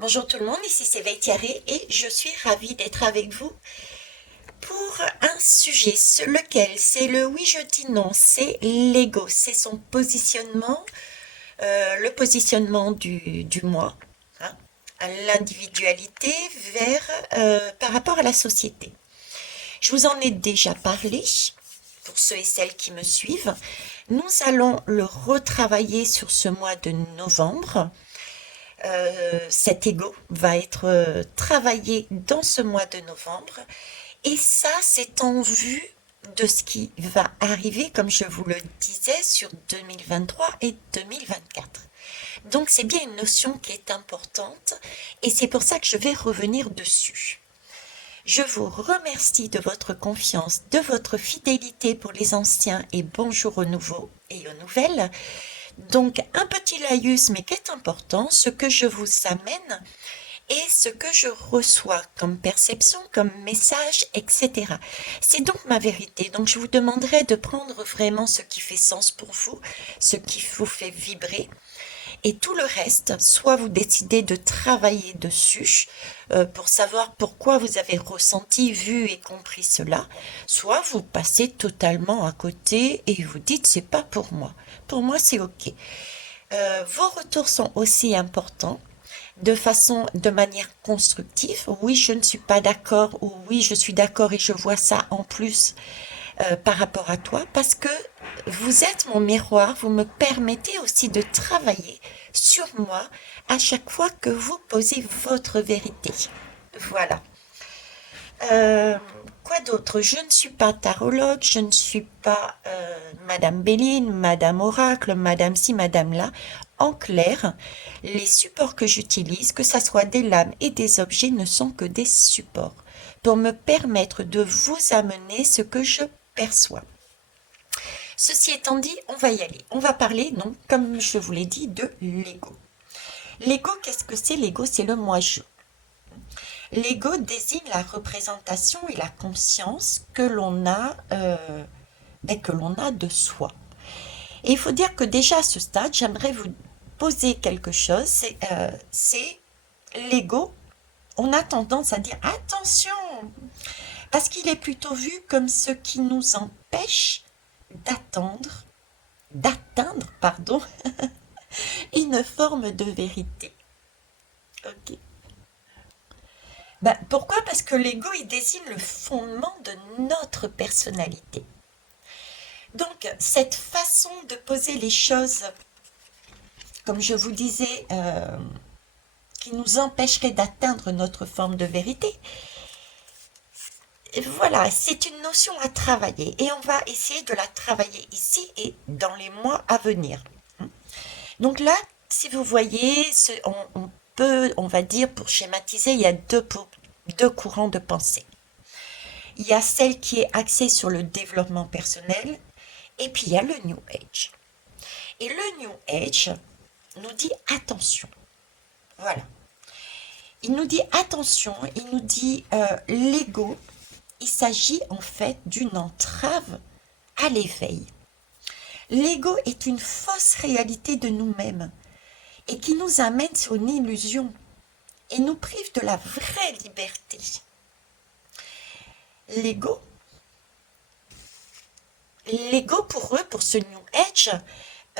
Bonjour tout le monde, ici c'est Veitiaré et je suis ravie d'être avec vous pour un sujet sur lequel c'est le oui je dis non, c'est l'ego, c'est son positionnement, le positionnement du moi, hein, à l'individualité par rapport à la société. Je vous en ai déjà parlé pour ceux et celles qui me suivent. Nous allons le retravailler sur ce mois de novembre. Cet ego va être travaillé dans ce mois de novembre. Et ça, c'est en vue de ce qui va arriver, comme je vous le disais, sur 2023 et 2024. Donc c'est bien une notion qui est importante et c'est pour ça que je vais revenir dessus. Je vous remercie de votre confiance, de votre fidélité pour les anciens et bonjour aux nouveaux et aux nouvelles. Donc un petit laïus mais qui est important, ce que je vous amène et ce que je reçois comme perception, comme message, etc. C'est donc ma vérité. Donc je vous demanderai de prendre vraiment ce qui fait sens pour vous, ce qui vous fait vibrer. Et tout le reste, soit vous décidez de travailler dessus pour savoir pourquoi vous avez ressenti, vu et compris cela, soit vous passez totalement à côté et vous dites c'est pas pour moi. Pour moi c'est ok. Vos retours sont aussi importants de manière constructive. Oui, je ne suis pas d'accord ou oui, je suis d'accord et je vois ça en plus par rapport à toi parce que vous êtes mon miroir, vous me permettez aussi de travailler sur moi à chaque fois que vous posez votre vérité. Voilà. Euh, Quoi d'autre? Je ne suis pas tarologue, je ne suis pas Madame Béline, Madame Oracle, Madame ci, Madame là. En clair, les supports que j'utilise, que ce soit des lames et des objets, ne sont que des supports pour me permettre de vous amener ce que je perçois. Ceci étant dit, on va y aller. On va parler, donc, comme je vous l'ai dit, de l'ego. L'ego, qu'est-ce que c'est? L'ego, c'est le moi-je. L'ego désigne la représentation et la conscience que l'on a de soi. Et il faut dire que déjà à ce stade, j'aimerais vous poser quelque chose. C'est l'ego. On a tendance à dire attention, parce qu'il est plutôt vu comme ce qui nous empêche d'attendre, d'atteindre, pardon, une forme de vérité. Ok. Ben, pourquoi? Parce que l'ego, il désigne le fondement de notre personnalité. Donc, cette façon de poser les choses, comme je vous disais, qui nous empêcherait d'atteindre notre forme de vérité, voilà, c'est une notion à travailler et on va essayer de la travailler ici et dans les mois à venir. Donc là, si vous voyez, on peut, on va dire, pour schématiser, il y a deux courants de pensée. Il y a celle qui est axée sur le développement personnel et puis il y a le New Age. Et le New Age nous dit attention. Voilà. Il nous dit attention, il nous dit l'ego, il s'agit en fait d'une entrave à l'éveil. L'ego est une fausse réalité de nous-mêmes et qui nous amène sur une illusion et nous prive de la vraie liberté. L'ego, l'ego pour eux, pour ce New Age,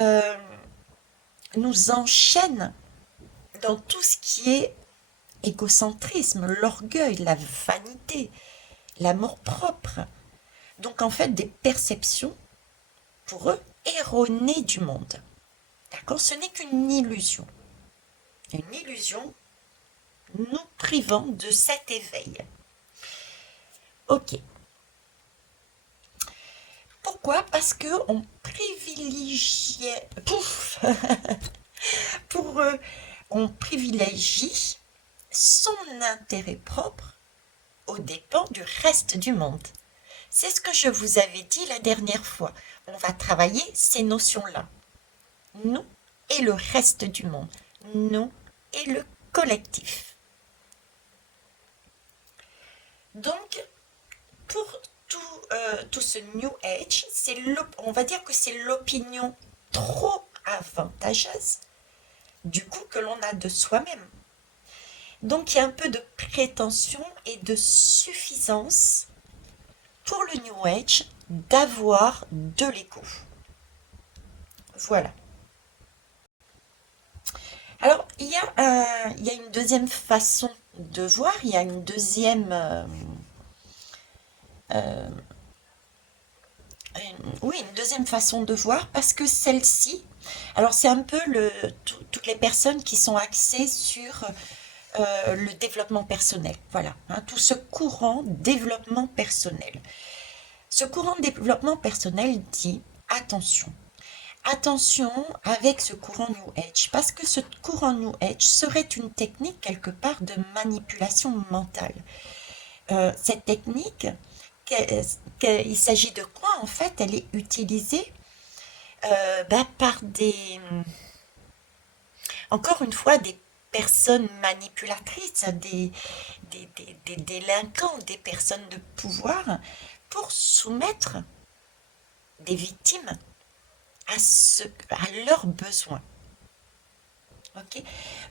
euh, nous enchaîne dans tout ce qui est égocentrisme, l'orgueil, la vanité, l'amour-propre. Donc en fait des perceptions, pour eux, erronées du monde. D'accord? Ce n'est qu'une illusion. Une illusion nous privant de cet éveil. Ok. Pourquoi? Parce qu'on privilégiait... Pouf. Pour eux, on privilégie son intérêt propre aux dépens du reste du monde. C'est ce que je vous avais dit la dernière fois. On va travailler ces notions-là. Nous et le reste du monde. Nous et le collectif. Donc, pour tout ce New Age, on va dire que c'est l'opinion trop avantageuse du coup que l'on a de soi-même. Donc il y a un peu de prétention et de suffisance pour le New Age d'avoir de l'ego. Voilà. Alors, il y a une deuxième façon de voir, il y a une deuxième, euh, oui, une deuxième façon de voir, parce que celle-ci, alors c'est un peu toutes les personnes qui sont axées sur le développement personnel, voilà, hein, tout ce courant développement personnel. Ce courant développement personnel dit, attention, attention avec ce courant New Age, parce que ce courant New Age serait une technique quelque part de manipulation mentale. Cette technique, il s'agit de quoi en fait? Elle est utilisée par encore une fois, des personnes manipulatrices, des délinquants, des personnes de pouvoir, pour soumettre des victimes à leurs besoins. Ok.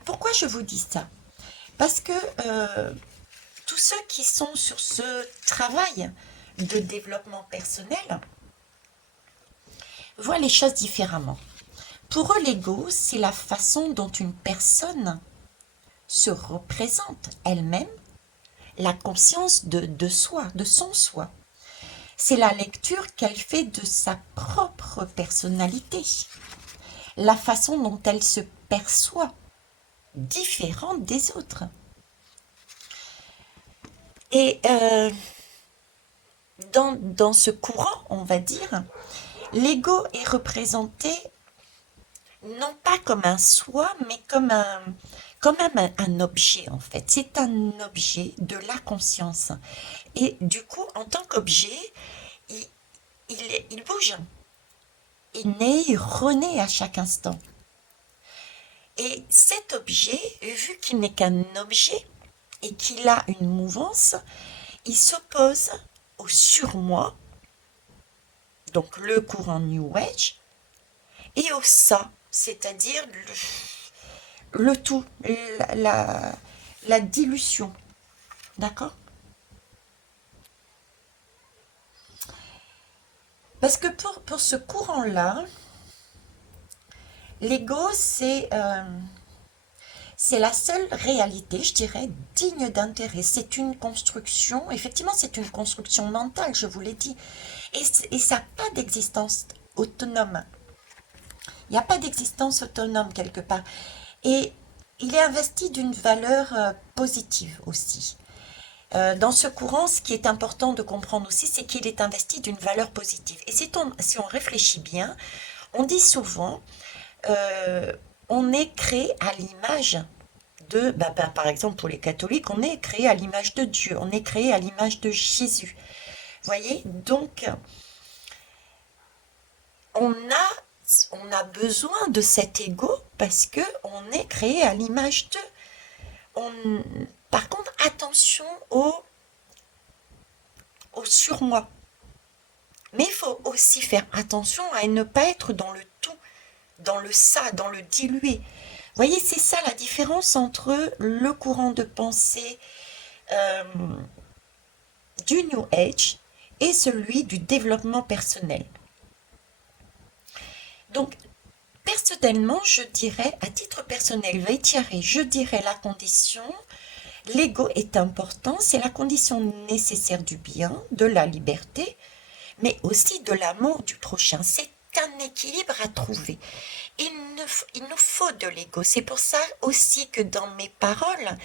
Pourquoi je vous dis ça? Parce que tous ceux qui sont sur ce travail de développement personnel voient les choses différemment. Pour eux, l'ego, c'est la façon dont une personne se représente elle-même, la conscience de soi, de son soi. C'est la lecture qu'elle fait de sa propre personnalité, la façon dont elle se perçoit, différente des autres. Et dans ce courant, on va dire, l'ego est représenté non pas comme un soi, mais comme un objet en fait. C'est un objet de la conscience. Et du coup, en tant qu'objet, il, il bouge. Il naît, il renaît à chaque instant. Et cet objet, vu qu'il n'est qu'un objet et qu'il a une mouvance, il s'oppose au surmoi, donc le courant New Age, et au ça, c'est-à-dire le tout, la dilution. D'accord? Parce que pour ce courant-là, l'ego, c'est la seule réalité, je dirais, digne d'intérêt. C'est une construction, effectivement, c'est une construction mentale, je vous l'ai dit. Et ça n'a pas d'existence autonome. Il n'y a pas d'existence autonome quelque part. Et il est investi d'une valeur positive aussi. Dans ce courant, ce qui est important de comprendre aussi, c'est qu'il est investi d'une valeur positive. Et si on réfléchit bien, on dit souvent, euh, on est créé à l'image par exemple pour les catholiques, on est créé à l'image de Dieu, on est créé à l'image de Jésus. Voyez, donc on a, on a besoin de cet ego parce que on est créé à l'image d'eux. Par contre, attention au surmoi. Mais il faut aussi faire attention à ne pas être dans le tout, dans le ça, dans le dilué. Vous voyez, c'est ça la différence entre le courant de pensée euh, du New Age et celui du développement personnel. Donc, personnellement, je dirais, à titre personnel, Thierry, je dirais la condition, l'ego est important, c'est la condition nécessaire du bien, de la liberté, mais aussi de l'amour du prochain. C'est un équilibre à trouver. Il nous faut de l'ego. C'est pour ça aussi que dans mes paroles,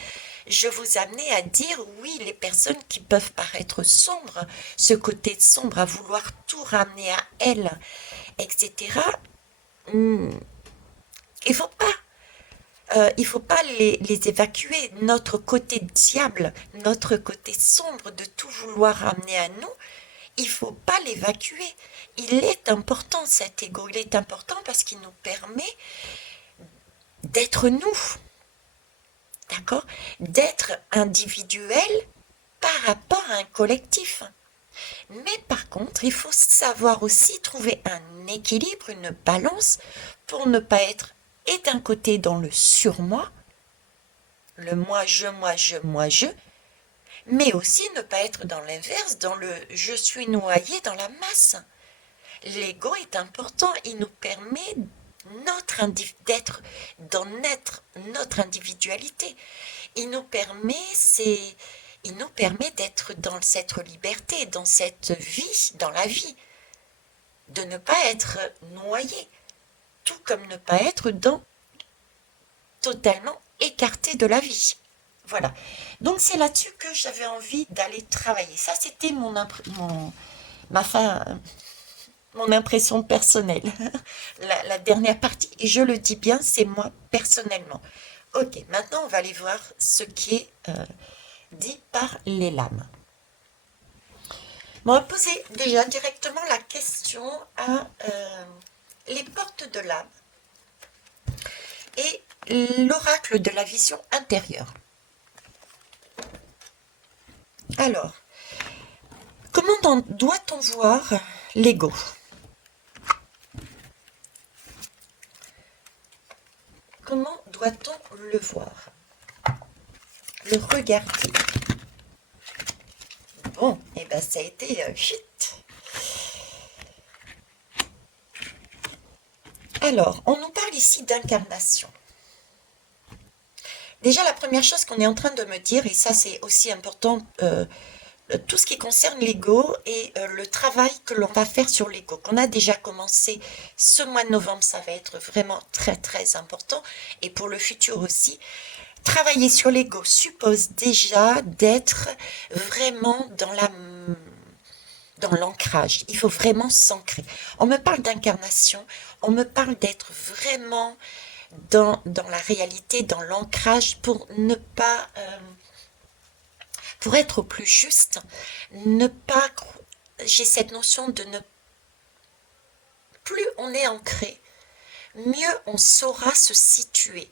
je vous amenais à dire oui, les personnes qui peuvent paraître sombres, ce côté sombre à vouloir tout ramener à elles, etc. Il faut pas. Il faut pas les évacuer. Notre côté diable, notre côté sombre de tout vouloir ramener à nous, il faut pas l'évacuer. Il est important cet ego. Il est important parce qu'il nous permet d'être nous. D'accord? D'être individuel par rapport à un collectif. Mais par contre, il faut savoir aussi trouver un équilibre, une balance pour ne pas être et d'un côté dans le surmoi le moi, je, mais aussi ne pas être dans l'inverse, dans le je suis noyé dans la masse. L'ego est important, il nous permet d'être dans notre individualité. Il nous permet, il nous permet d'être dans cette liberté, dans cette vie, dans la vie, de ne pas être noyé, tout comme ne pas être totalement écarté de la vie. Voilà. Donc c'est là-dessus que j'avais envie d'aller travailler. Ça, c'était ma fin, mon impression personnelle. La dernière partie, et je le dis bien, c'est moi personnellement. Ok, maintenant on va aller voir ce qui est dit par les lames. On va poser déjà directement la question à les portes de l'âme et l'oracle de la vision intérieure. Alors, comment doit-on voir l'ego? Comment doit-on le voir? Le regarder? Bon, et bien ça a été vite. Alors, on nous parle ici d'incarnation. Déjà, la première chose qu'on est en train de me dire, et ça c'est aussi important, tout ce qui concerne l'ego et le travail que l'on va faire sur l'ego, qu'on a déjà commencé ce mois de novembre, ça va être vraiment très très important, et pour le futur aussi. Travailler sur l'ego suppose déjà d'être vraiment dans l'ancrage. Il faut vraiment s'ancrer. On me parle d'incarnation, on me parle d'être vraiment dans la réalité, dans l'ancrage pour ne pas, pour être au plus juste, ne pas, j'ai cette notion de ne plus on est ancré, mieux on saura se situer.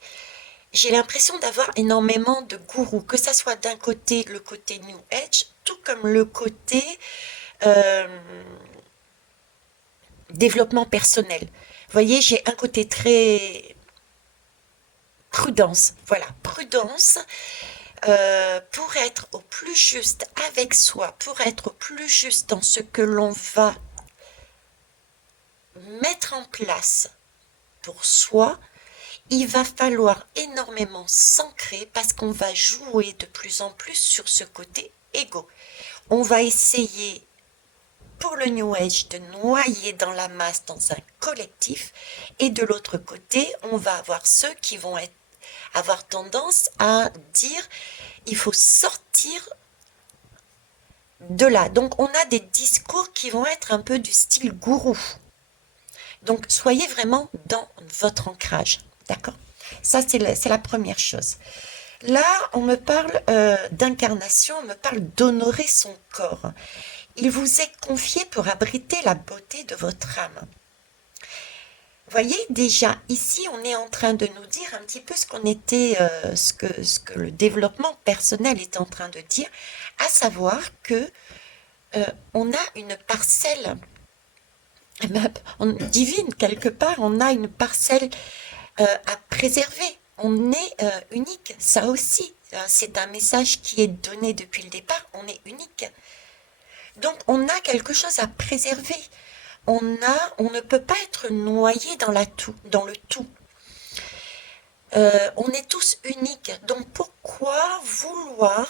J'ai l'impression d'avoir énormément de gourous, que ça soit d'un côté le côté New Age, tout comme le côté développement personnel. Vous voyez, j'ai un côté très prudence, voilà, prudence pour être au plus juste avec soi, pour être au plus juste dans ce que l'on va mettre en place pour soi. Il va falloir énormément s'ancrer parce qu'on va jouer de plus en plus sur ce côté égo. On va essayer, pour le New Age, de noyer dans la masse, dans un collectif, et de l'autre côté, on va avoir ceux qui vont avoir tendance à dire il faut sortir de là. Donc on a des discours qui vont être un peu du style gourou. Donc soyez vraiment dans votre ancrage. D'accord? Ça, c'est la première chose. Là, on me parle d'incarnation, on me parle d'honorer son corps. Il vous est confié pour abriter la beauté de votre âme. Voyez, déjà, ici, on est en train de nous dire un petit peu ce qu'on était, ce que le développement personnel est en train de dire, à savoir que on a une parcelle divine quelque part, on a une parcelle à préserver. On est unique, ça aussi. C'est un message qui est donné depuis le départ, on est unique. Donc on a quelque chose à préserver. On ne peut pas être noyé dans le tout. On est tous uniques. Donc pourquoi vouloir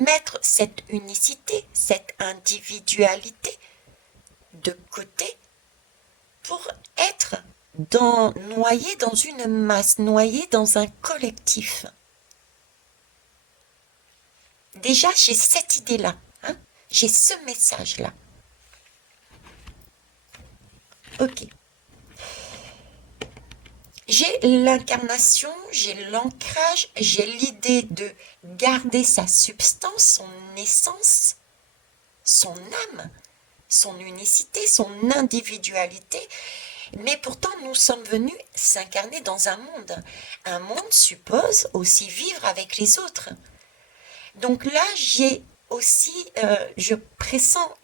mettre cette unicité, cette individualité de côté pour être noyé dans une masse, noyé dans un collectif? Déjà, j'ai cette idée-là, hein, j'ai ce message-là. Ok. J'ai l'incarnation, j'ai l'ancrage, j'ai l'idée de garder sa substance, son essence, son âme, son unicité, son individualité. Mais pourtant, nous sommes venus s'incarner dans un monde. Un monde suppose aussi vivre avec les autres. Donc là, j'ai aussi, je pressens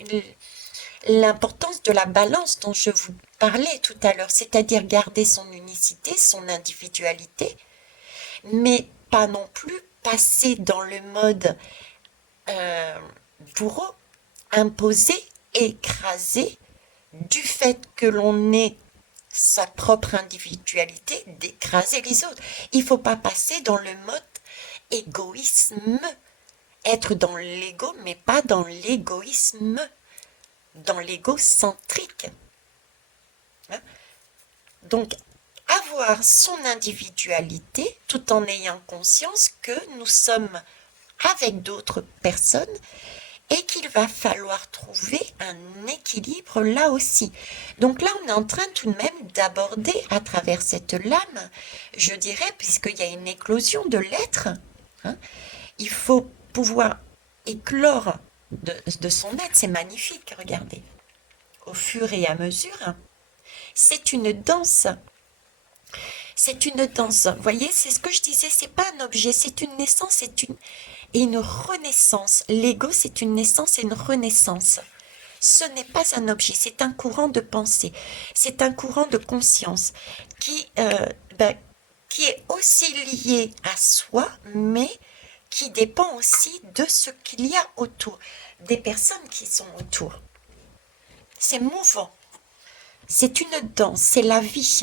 l'importance de la balance dont je vous parlais tout à l'heure, c'est-à-dire garder son unicité, son individualité, mais pas non plus passer dans le mode euh, bourreau, imposé, écrasé, du fait que l'on ait sa propre individualité, d'écraser les autres. Il ne faut pas passer dans le mode égoïsme, être dans l'ego, mais pas dans l'égoïsme, dans l'égocentrique. Hein. Donc, avoir son individualité tout en ayant conscience que nous sommes avec d'autres personnes et qu'il va falloir trouver un équilibre là aussi. Donc là, on est en train tout de même d'aborder à travers cette lame, je dirais, puisqu'il y a une éclosion de l'être, hein, il faut pouvoir éclore de son être, c'est magnifique, regardez, au fur et à mesure. C'est une danse. C'est une danse. Vous voyez, c'est ce que je disais, c'est pas un objet, c'est une naissance, et une renaissance. L'ego, c'est une naissance et une renaissance. Ce n'est pas un objet, c'est un courant de pensée, c'est un courant de conscience qui, qui est aussi lié à soi, mais qui dépend aussi de ce qu'il y a autour, des personnes qui sont autour. C'est mouvant, c'est une danse, c'est la vie.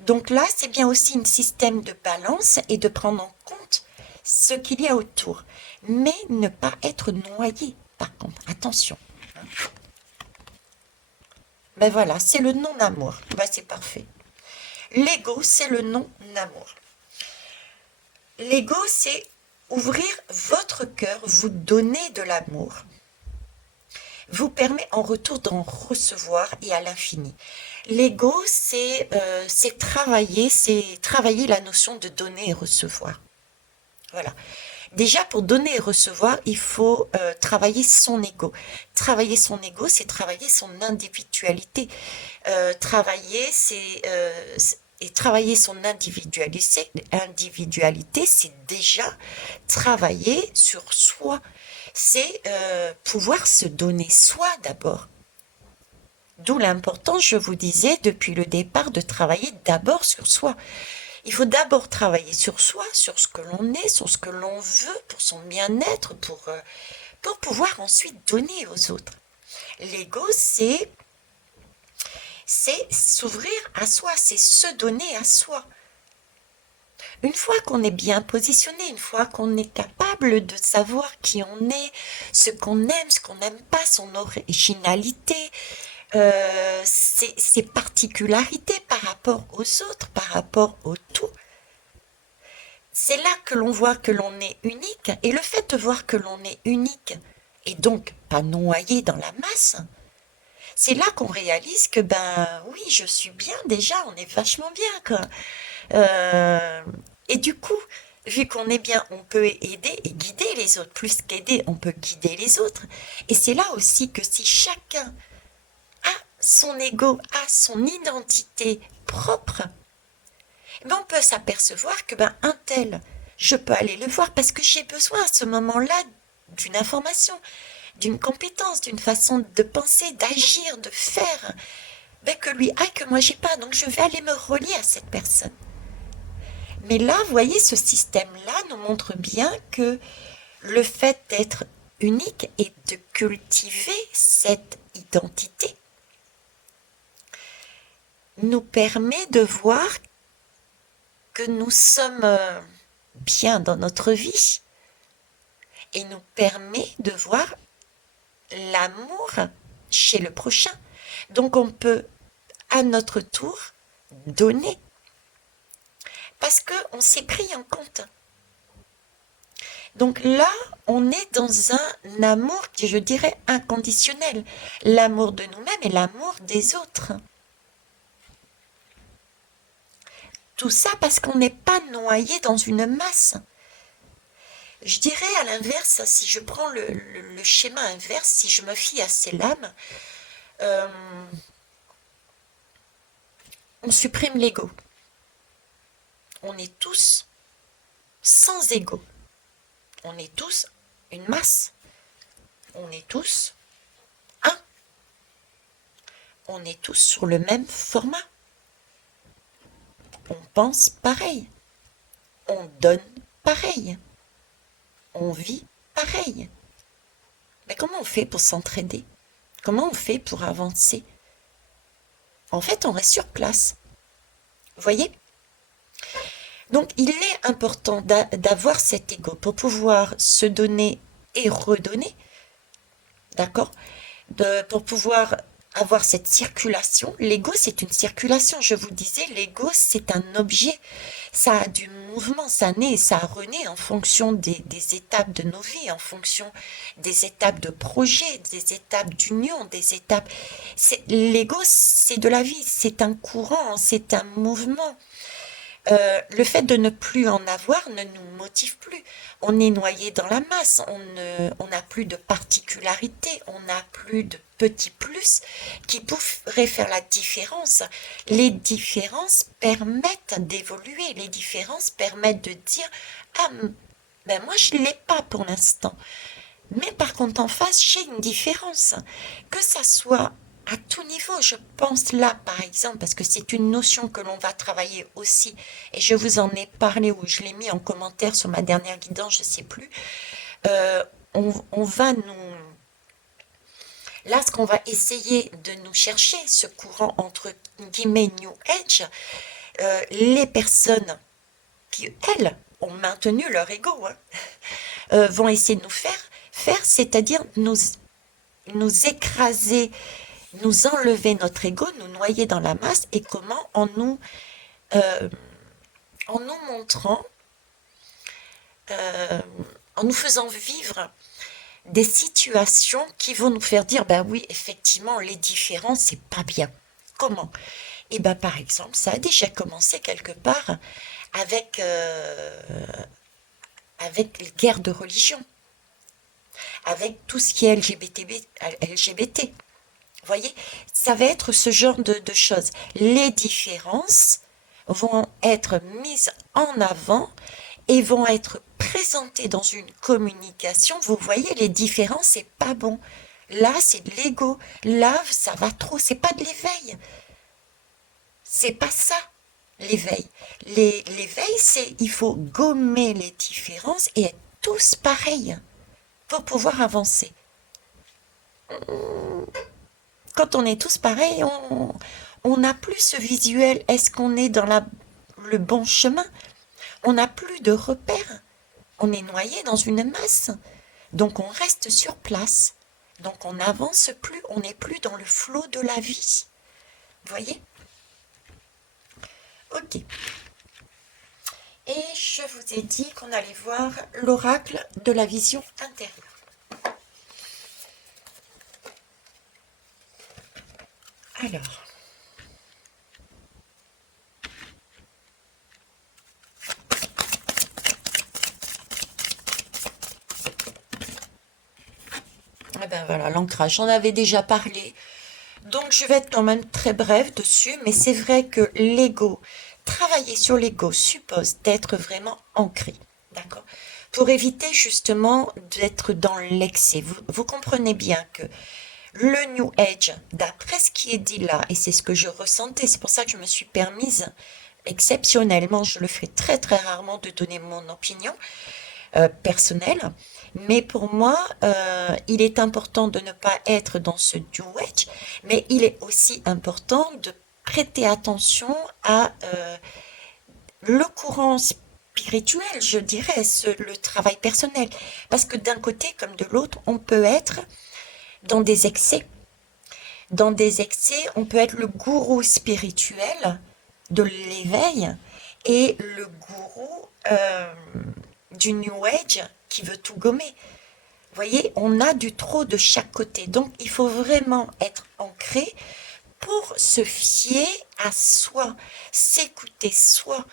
Donc là, c'est bien aussi un système de balance et de prendre en compte ce qu'il y a autour, mais ne pas être noyé, par contre, attention. Ben voilà, c'est le non-amour. Ben c'est parfait. L'ego, c'est le non-amour. L'ego, c'est ouvrir votre cœur, vous donner de l'amour, vous permet en retour d'en recevoir et à l'infini. L'ego, c'est travailler la notion de donner et recevoir. Voilà. Déjà, pour donner et recevoir, il faut travailler son ego. Travailler son ego, c'est travailler son individualité. Et travailler son individualité, c'est déjà travailler sur soi. C'est pouvoir se donner soi d'abord. D'où l'importance, je vous disais depuis le départ, de travailler d'abord sur soi. Il faut d'abord travailler sur soi, sur ce que l'on est, sur ce que l'on veut, pour son bien-être, pour pouvoir ensuite donner aux autres. L'ego, c'est s'ouvrir à soi, c'est se donner à soi. Une fois qu'on est bien positionné, une fois qu'on est capable de savoir qui on est, ce qu'on aime, ce qu'on n'aime pas, son originalité, ses particularités par rapport aux autres, par rapport au tout, c'est là que l'on voit que l'on est unique. Et le fait de voir que l'on est unique, et donc pas noyé dans la masse, c'est là qu'on réalise que, ben oui, je suis bien déjà, on est vachement bien, quoi. Euh, et du coup, vu qu'on est bien, on peut aider et guider les autres. Plus qu'aider, on peut guider les autres. Et c'est là aussi que si chacun a son ego, a son identité propre, ben on peut s'apercevoir que ben un tel, je peux aller le voir parce que j'ai besoin à ce moment-là d'une information, d'une compétence, d'une façon de penser, d'agir, de faire, ben que lui a que moi j'ai pas. Donc je vais aller me relier à cette personne. Mais là, vous voyez, ce système-là nous montre bien que le fait d'être unique et de cultiver cette identité nous permet de voir que nous sommes bien dans notre vie et nous permet de voir l'amour chez le prochain. Donc on peut à notre tour donner parce qu'on s'est pris en compte. Donc là, on est dans un amour qui, je dirais, inconditionnel. L'amour de nous-mêmes et l'amour des autres. Tout ça parce qu'on n'est pas noyé dans une masse. Je dirais à l'inverse, si je prends le schéma inverse, si je me fie à ces lames, on supprime l'ego. On est tous sans ego. On est tous une masse. On est tous un. On est tous sur le même format. On pense pareil. on donne pareil, on vit pareil. Mais comment on fait pour s'entraider? Comment on fait pour avancer? En fait, on reste sur place. Vous voyez? Donc, il est important d'avoir cet ego pour pouvoir se donner et redonner, d'accord? Pour pouvoir avoir cette circulation. L'ego, c'est une circulation. Je vous disais, l'ego, c'est un objet. Ça a du mouvement, ça naît et ça renaît en fonction des étapes de nos vies, en fonction des étapes de projet, des étapes d'union, des étapes. L'ego, c'est de la vie, c'est un courant, c'est un mouvement. Le fait de ne plus en avoir ne nous motive plus. On est noyé dans la masse, on n'a plus de particularité, on n'a plus de petits plus qui pourraient faire la différence. Les différences permettent d'évoluer, les différences permettent de dire ah ben moi je l'ai pas pour l'instant. Mais par contre en face j'ai une différence. Que ça soit à tout niveau, je pense là par exemple, parce que c'est une notion que l'on va travailler aussi, et je vous en ai parlé ou je l'ai mis en commentaire sur ma dernière guidance, je sais plus. Euh, on va nous, là ce qu'on va essayer de nous chercher, ce courant entre guillemets New Age, les personnes qui elles ont maintenu leur ego, hein, vont essayer de nous faire, c'est-à-dire nous écraser, nous enlever notre ego, nous noyer dans la masse, et comment euh, en nous montrant, euh, en nous faisant vivre des situations qui vont nous faire dire, ben oui, effectivement, les différences, c'est pas bien. Comment? Eh ben, par exemple, ça a déjà commencé quelque part avec, avec les guerres de religion, avec tout ce qui est LGBT. Vous voyez, ça va être ce genre de choses. Les différences vont être mises en avant et vont être présentées dans une communication. Vous voyez, les différences, c'est pas bon. Là, c'est de l'ego. Là, ça va trop. C'est pas de l'éveil. C'est pas ça, l'éveil. L'éveil, c'est il faut gommer les différences et être tous pareils pour pouvoir avancer. Quand on est tous pareils, on n'a plus ce visuel. Est-ce qu'on est dans le bon chemin? On n'a plus de repères. On est noyé dans une masse. Donc on reste sur place. Donc on n'avance plus. On n'est plus dans le flot de la vie. Vous voyez? Ok. Et je vous ai dit qu'on allait voir l'oracle de la vision intérieure. Alors, eh ben voilà, l'ancrage, j'en avais déjà parlé. Donc je vais être quand même très bref dessus, mais c'est vrai que l'ego, travailler sur l'ego suppose d'être vraiment ancré, d'accord? Pour éviter justement d'être dans l'excès. Vous comprenez bien que le New Age, d'après ce qui est dit là, et c'est ce que je ressentais, c'est pour ça que je me suis permise, exceptionnellement, je le fais très très rarement, de donner mon opinion personnelle, mais pour moi, il est important de ne pas être dans ce New Age, mais il est aussi important de prêter attention à le courant spirituel, je dirais, le travail personnel, parce que d'un côté comme de l'autre, on peut être dans des excès. Dans des excès, on peut être le gourou spirituel de l'éveil et le gourou du New Age qui veut tout gommer. Vous voyez, on a du trop de chaque côté. Donc, il faut vraiment être ancré pour se fier à soi, s'écouter soi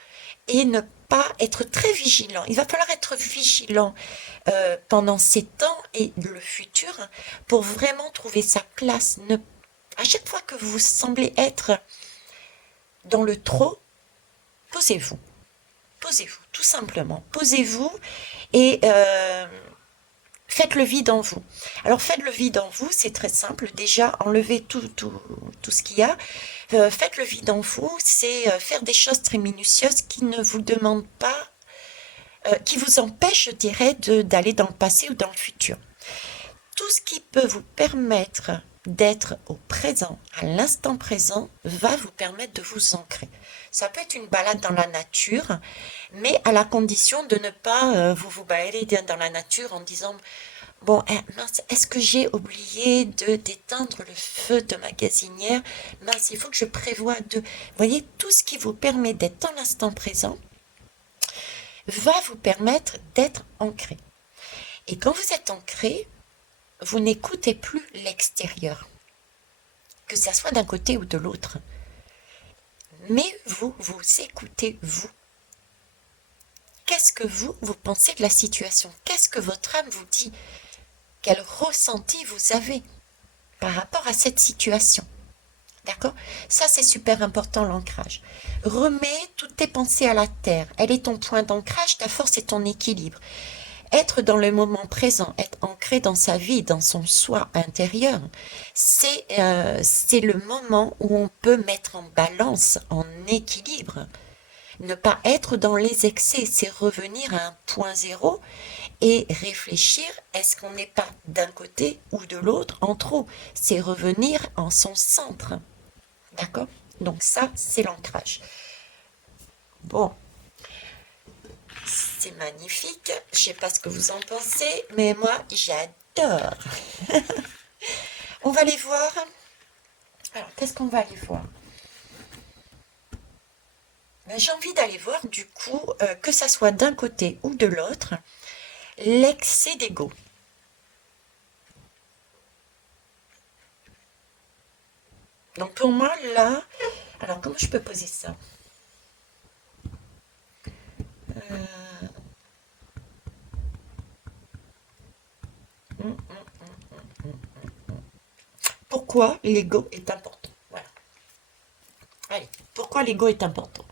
et ne pas être très vigilant. Il va falloir être vigilant pendant ces temps et le futur pour vraiment trouver sa place. À chaque fois que vous semblez être dans le trop, posez-vous. Posez-vous, tout simplement. Posez-vous et faites le vide en vous. Alors faites le vide en vous, c'est très simple. Déjà, enlevez tout ce qu'il y a. Faites le vide en vous, c'est faire des choses très minutieuses qui ne vous demandent pas qui vous empêche, je dirais, d'aller dans le passé ou dans le futur. Tout ce qui peut vous permettre d'être au présent, à l'instant présent, va vous permettre de vous ancrer. Ça peut être une balade dans la nature, mais à la condition de ne pas vous balader dans la nature en disant bon, mince, est-ce que j'ai oublié d'éteindre le feu de ma gazinière? Mince, il faut que je prévoie de... Vous voyez, tout ce qui vous permet d'être dans l'instant présent va vous permettre d'être ancré. Et quand vous êtes ancré, vous n'écoutez plus l'extérieur, que ça soit d'un côté ou de l'autre. Mais vous écoutez vous. Qu'est-ce que vous pensez de la situation? Qu'est-ce que votre âme vous dit? Quel ressenti vous avez par rapport à cette situation? D'accord? Ça, c'est super important, l'ancrage. Remets toutes tes pensées à la terre. Elle est ton point d'ancrage, ta force est ton équilibre. Être dans le moment présent, être ancré dans sa vie, dans son soi intérieur, c'est le moment où on peut mettre en balance, en équilibre. Ne pas être dans les excès, c'est revenir à un point zéro et réfléchir, est-ce qu'on n'est pas d'un côté ou de l'autre en trop? C'est revenir en son centre. D'accord? Donc ça, c'est l'ancrage. Bon, c'est magnifique. Je ne sais pas ce que vous en pensez, mais moi, j'adore. On va aller voir. Alors, qu'est-ce qu'on va aller voir? J'ai envie d'aller voir, du coup, que ça soit d'un côté ou de l'autre, l'excès d'ego. Donc pour moi, là, alors comment je peux poser ça? Pourquoi l'ego est important? Voilà. Allez, pourquoi l'ego est important?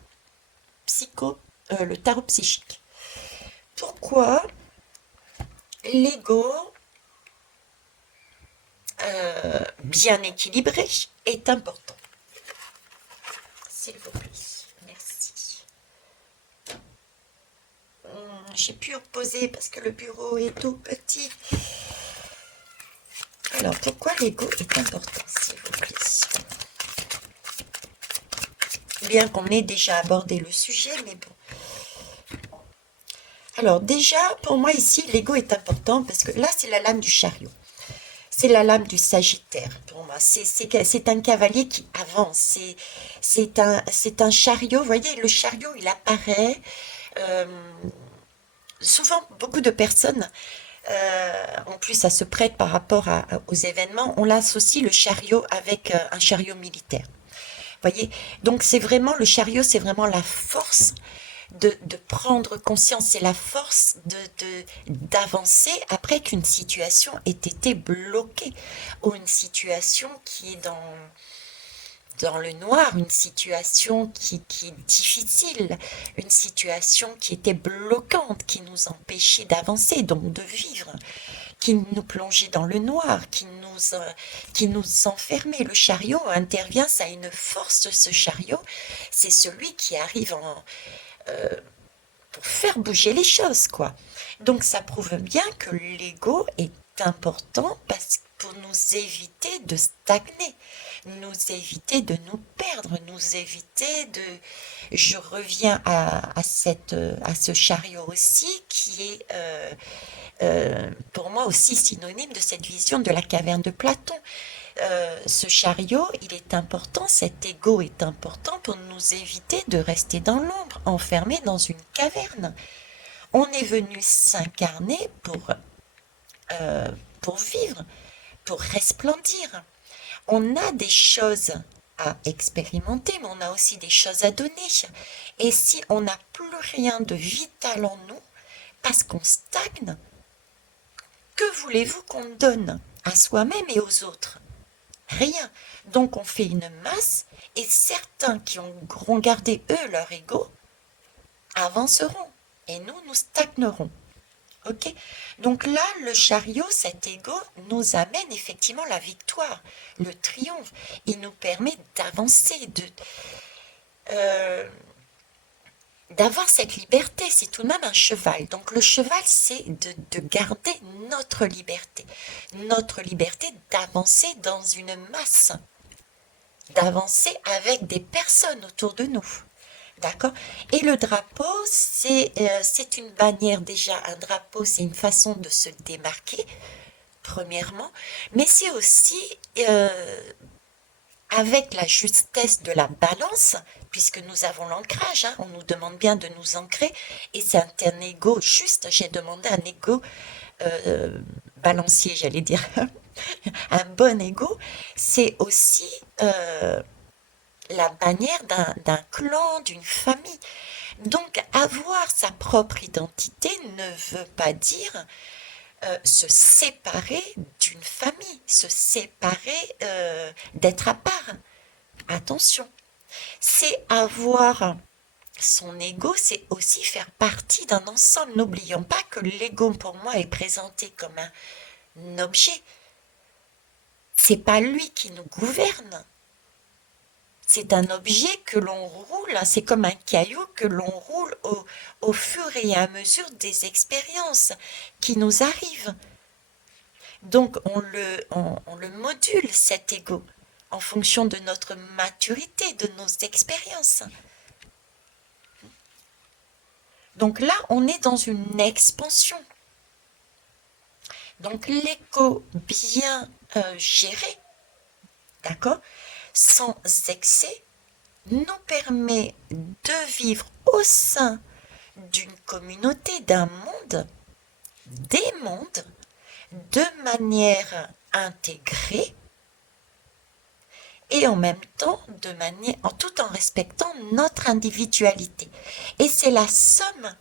Le tarot psychique. Pourquoi l'ego bien équilibré est important? S'il vous plaît, merci. J'ai pu reposer parce que le bureau est tout petit. Alors, pourquoi l'ego est important, s'il vous plaît? Bien qu'on ait déjà abordé le sujet, mais bon. Alors, déjà, pour moi ici, l'ego est important parce que là, c'est la lame du chariot. C'est la lame du Sagittaire, pour moi. C'est un cavalier qui avance. C'est un chariot. Vous voyez, le chariot, il apparaît. Souvent, beaucoup de personnes, en plus, ça se prête par rapport aux événements, on l'associe le chariot avec un chariot militaire. Voyez, donc c'est vraiment le chariot, c'est vraiment la force de prendre conscience, c'est la force d'avancer après qu'une situation ait été bloquée ou une situation qui est dans le noir, une situation qui est difficile, une situation qui était bloquante, qui nous empêchait d'avancer, donc de vivre, qui nous plongeait dans le noir, qui nous enfermait. Le chariot intervient, ça a une force, ce chariot, c'est celui qui arrive pour faire bouger les choses, quoi. Donc ça prouve bien que l'ego est important pour nous éviter de stagner, nous éviter de nous perdre, nous éviter de... Je reviens à ce chariot aussi qui est pour moi aussi synonyme de cette vision de la caverne de Platon. Ce chariot, il est important, cet ego est important pour nous éviter de rester dans l'ombre, enfermés dans une caverne. On est venu s'incarner pour vivre, pour resplendir. On a des choses à expérimenter, mais on a aussi des choses à donner. Et si on n'a plus rien de vital en nous, parce qu'on stagne, que voulez-vous qu'on donne à soi-même et aux autres? Rien. Donc on fait une masse et certains qui auront gardé eux leur ego avanceront et nous stagnerons. Ok? Donc là, le chariot, cet ego, nous amène effectivement la victoire, le triomphe. Il nous permet d'avancer, d'avoir cette liberté, c'est tout de même un cheval. Donc le cheval, c'est de garder notre liberté d'avancer dans une masse, d'avancer avec des personnes autour de nous. D'accord? Et le drapeau, c'est une bannière déjà. Un drapeau, c'est une façon de se démarquer, premièrement, mais c'est aussi avec la justesse de la balance, puisque nous avons l'ancrage, hein, on nous demande bien de nous ancrer, et c'est un égo juste, j'ai demandé un égo balancier, j'allais dire, un bon égo, c'est aussi la bannière d'un clan, d'une famille. Donc avoir sa propre identité ne veut pas dire se séparer d'une famille, se séparer d'être à part. Attention, c'est avoir son ego, c'est aussi faire partie d'un ensemble. N'oublions pas que l'ego pour moi est présenté comme un objet. C'est pas lui qui nous gouverne. C'est un objet que l'on roule, c'est comme un caillou que l'on roule au fur et à mesure des expériences qui nous arrivent. Donc on le module, cet ego, en fonction de notre maturité, de nos expériences. Donc là, on est dans une expansion. Donc l'ego bien géré, d'accord, sans excès, nous permet de vivre au sein d'une communauté, d'un monde, des mondes, de manière intégrée et en même temps tout en respectant notre individualité. Et c'est la somme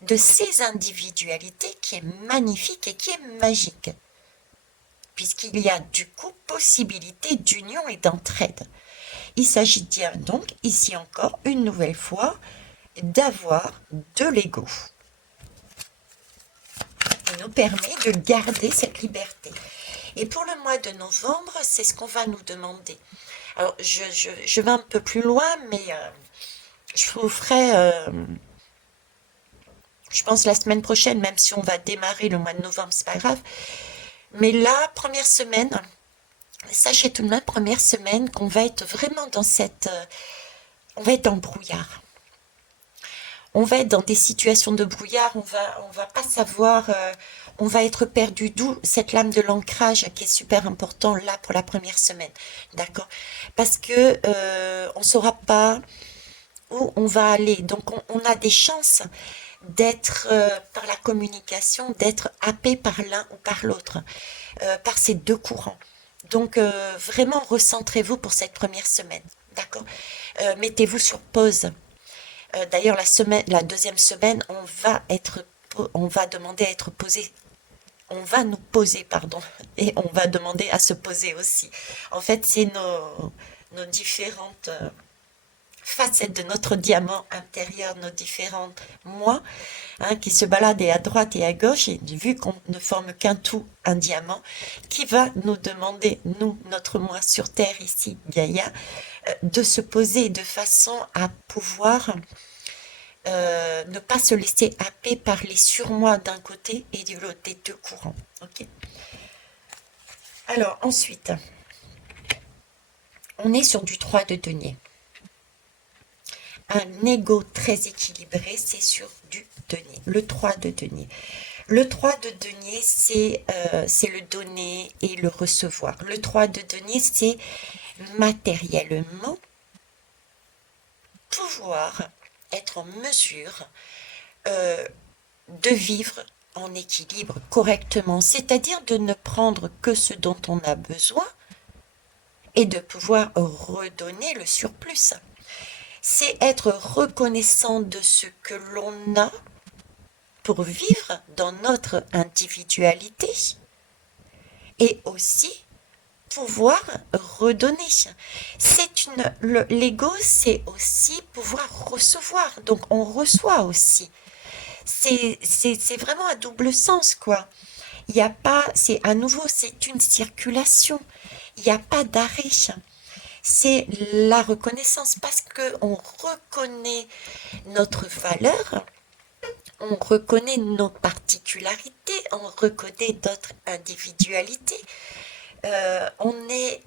de ces individualités qui est magnifique et qui est magique, puisqu'il y a du coup possibilité d'union et d'entraide. Il s'agit bien donc, ici encore, une nouvelle fois, d'avoir de l'ego. Il nous permet de garder cette liberté. Et pour le mois de novembre, c'est ce qu'on va nous demander. Alors, je vais un peu plus loin, mais je vous ferai, je pense, la semaine prochaine, même si on va démarrer le mois de novembre, c'est pas grave. Mais la première semaine, sachez tout de même, première semaine, qu'on va être vraiment dans on va être dans le brouillard. On va être dans des situations de brouillard, on va pas savoir, on va être perdu, d'où cette lame de l'ancrage qui est super important là pour la première semaine, d'accord? Parce que on saura pas où on va aller, donc on a des chances d'être par la communication, d'être happé par l'un ou par l'autre, par ces deux courants. Donc vraiment recentrez-vous pour cette première semaine, d'accord? Mettez-vous sur pause. D'ailleurs, la deuxième semaine, on va demander à être posé. On va nous poser, pardon, et on va demander à se poser aussi. En fait, c'est nos différentes facettes de notre diamant intérieur, nos différents moi, hein, qui se baladent à droite et à gauche, et vu qu'on ne forme qu'un tout, un diamant, qui va nous demander, nous, notre moi sur Terre ici, Gaïa, de se poser de façon à pouvoir ne pas se laisser happer par les surmoi d'un côté et de l'autre, des deux courants. Ok. Alors ensuite, on est sur du 3 de denier. Un ego très équilibré, c'est sur du denier. Le 3 de denier. Le 3 de denier, c'est le donner et le recevoir. Le 3 de denier, c'est matériellement pouvoir être en mesure de vivre en équilibre correctement, c'est-à-dire de ne prendre que ce dont on a besoin et de pouvoir redonner le surplus. C'est être reconnaissant de ce que l'on a pour vivre dans notre individualité et aussi pouvoir redonner. L'ego, c'est aussi pouvoir recevoir. Donc on reçoit aussi. C'est vraiment à double sens, quoi. Il n'y a pas, c'est à nouveau, c'est une circulation. Il n'y a pas d'arrêt. c'est la reconnaissance parce que on reconnaît notre valeur, on reconnaît nos particularités, on reconnaît notre individualité. On est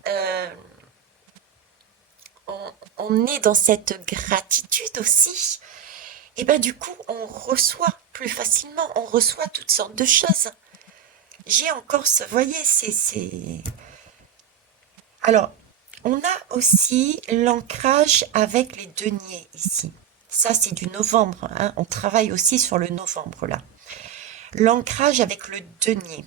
on est dans cette gratitude aussi. Et ben du coup, on reçoit plus facilement, on reçoit toutes sortes de choses. J'ai encore ce, vous voyez, c'est... Alors, on a aussi l'ancrage avec les deniers ici. Ça, c'est du novembre, hein. On travaille aussi sur le novembre, là. L'ancrage avec le denier.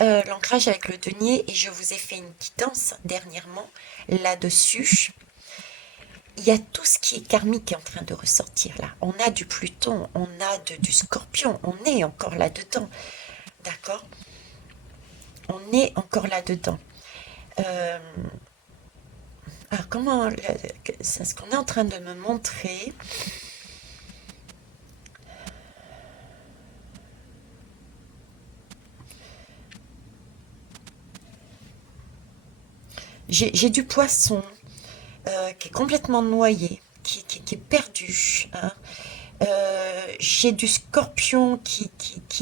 L'ancrage avec le denier, et je vous ai fait une guidance dernièrement là-dessus. Il y a tout ce qui est karmique qui est en train de ressortir là. On a du Pluton, on a du Scorpion, on est encore là-dedans. D'accord? On est encore là-dedans. Alors comment... C'est ce qu'on est en train de me montrer. J'ai du poisson qui est complètement noyé, qui est perdu, hein. J'ai du scorpion qui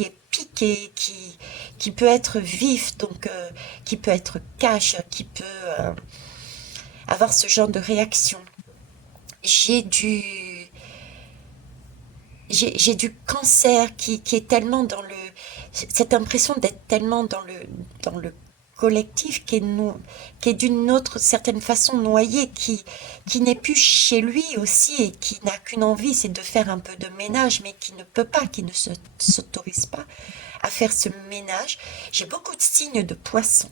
est piqué, qui peut être vif, donc qui peut être cash, qui peut avoir ce genre de réaction. J'ai du, j'ai du cancer qui est tellement dans le, cette impression d'être tellement dans le collectif qui est d'une autre certaine façon noyé, qui n'est plus chez lui aussi et qui n'a qu'une envie, c'est de faire un peu de ménage, mais qui ne peut pas, qui ne s'autorise pas à faire ce ménage. J'ai beaucoup de signes de poisson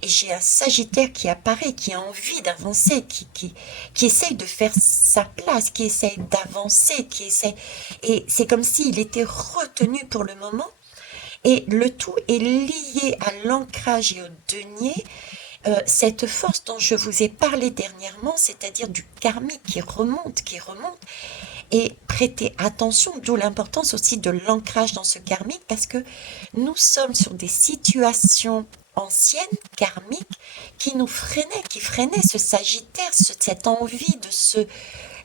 et j'ai un Sagittaire qui apparaît, qui a envie d'avancer, qui essaye de faire sa place, qui essaye d'avancer, qui essaye... Et c'est comme s'il était retenu pour le moment. Et le tout est lié à l'ancrage et au denier, cette force dont je vous ai parlé dernièrement, c'est-à-dire du karmique qui remonte, et prêtez attention, d'où l'importance aussi de l'ancrage dans ce karmique, parce que nous sommes sur des situations anciennes, karmiques, qui freinaient ce Sagittaire, cette envie de se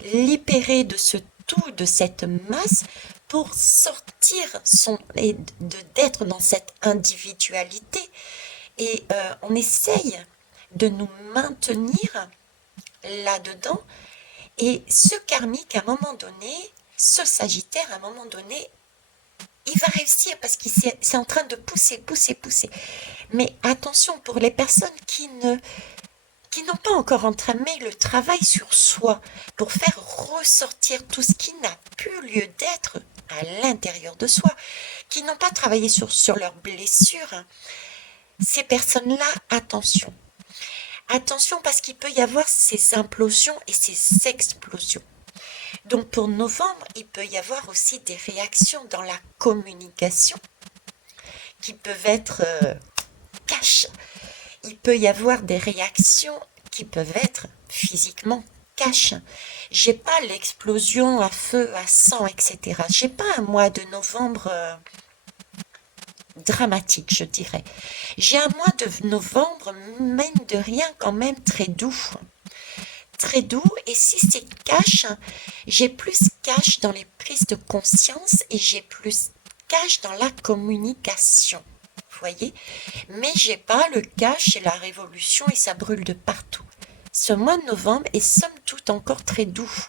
libérer de ce tout, de cette masse, pour sortir et d'être dans cette individualité. Et on essaye de nous maintenir là-dedans. Et ce karmique, à un moment donné, ce Sagittaire, à un moment donné, il va réussir parce qu'il c'est en train de pousser, pousser, pousser. Mais attention pour les personnes qui n'ont pas encore entamé le travail sur soi pour faire ressortir tout ce qui n'a plus lieu d'être à l'intérieur de soi, qui n'ont pas travaillé sur leurs blessures. Ces personnes-là, attention. Attention parce qu'il peut y avoir ces implosions et ces explosions. Donc pour novembre, il peut y avoir aussi des réactions dans la communication qui peuvent être cash. Il peut y avoir des réactions qui peuvent être physiquement cash. J'ai pas l'explosion à feu, à sang, etc. J'ai pas un mois de novembre dramatique, je dirais. J'ai un mois de novembre, mine de rien, quand même très doux. Très doux, et si c'est cash, j'ai plus cash dans les prises de conscience et j'ai plus cash dans la communication. Vous voyez? Mais j'ai pas le cash et la révolution et ça brûle de partout. Ce mois de novembre est somme toute encore très doux.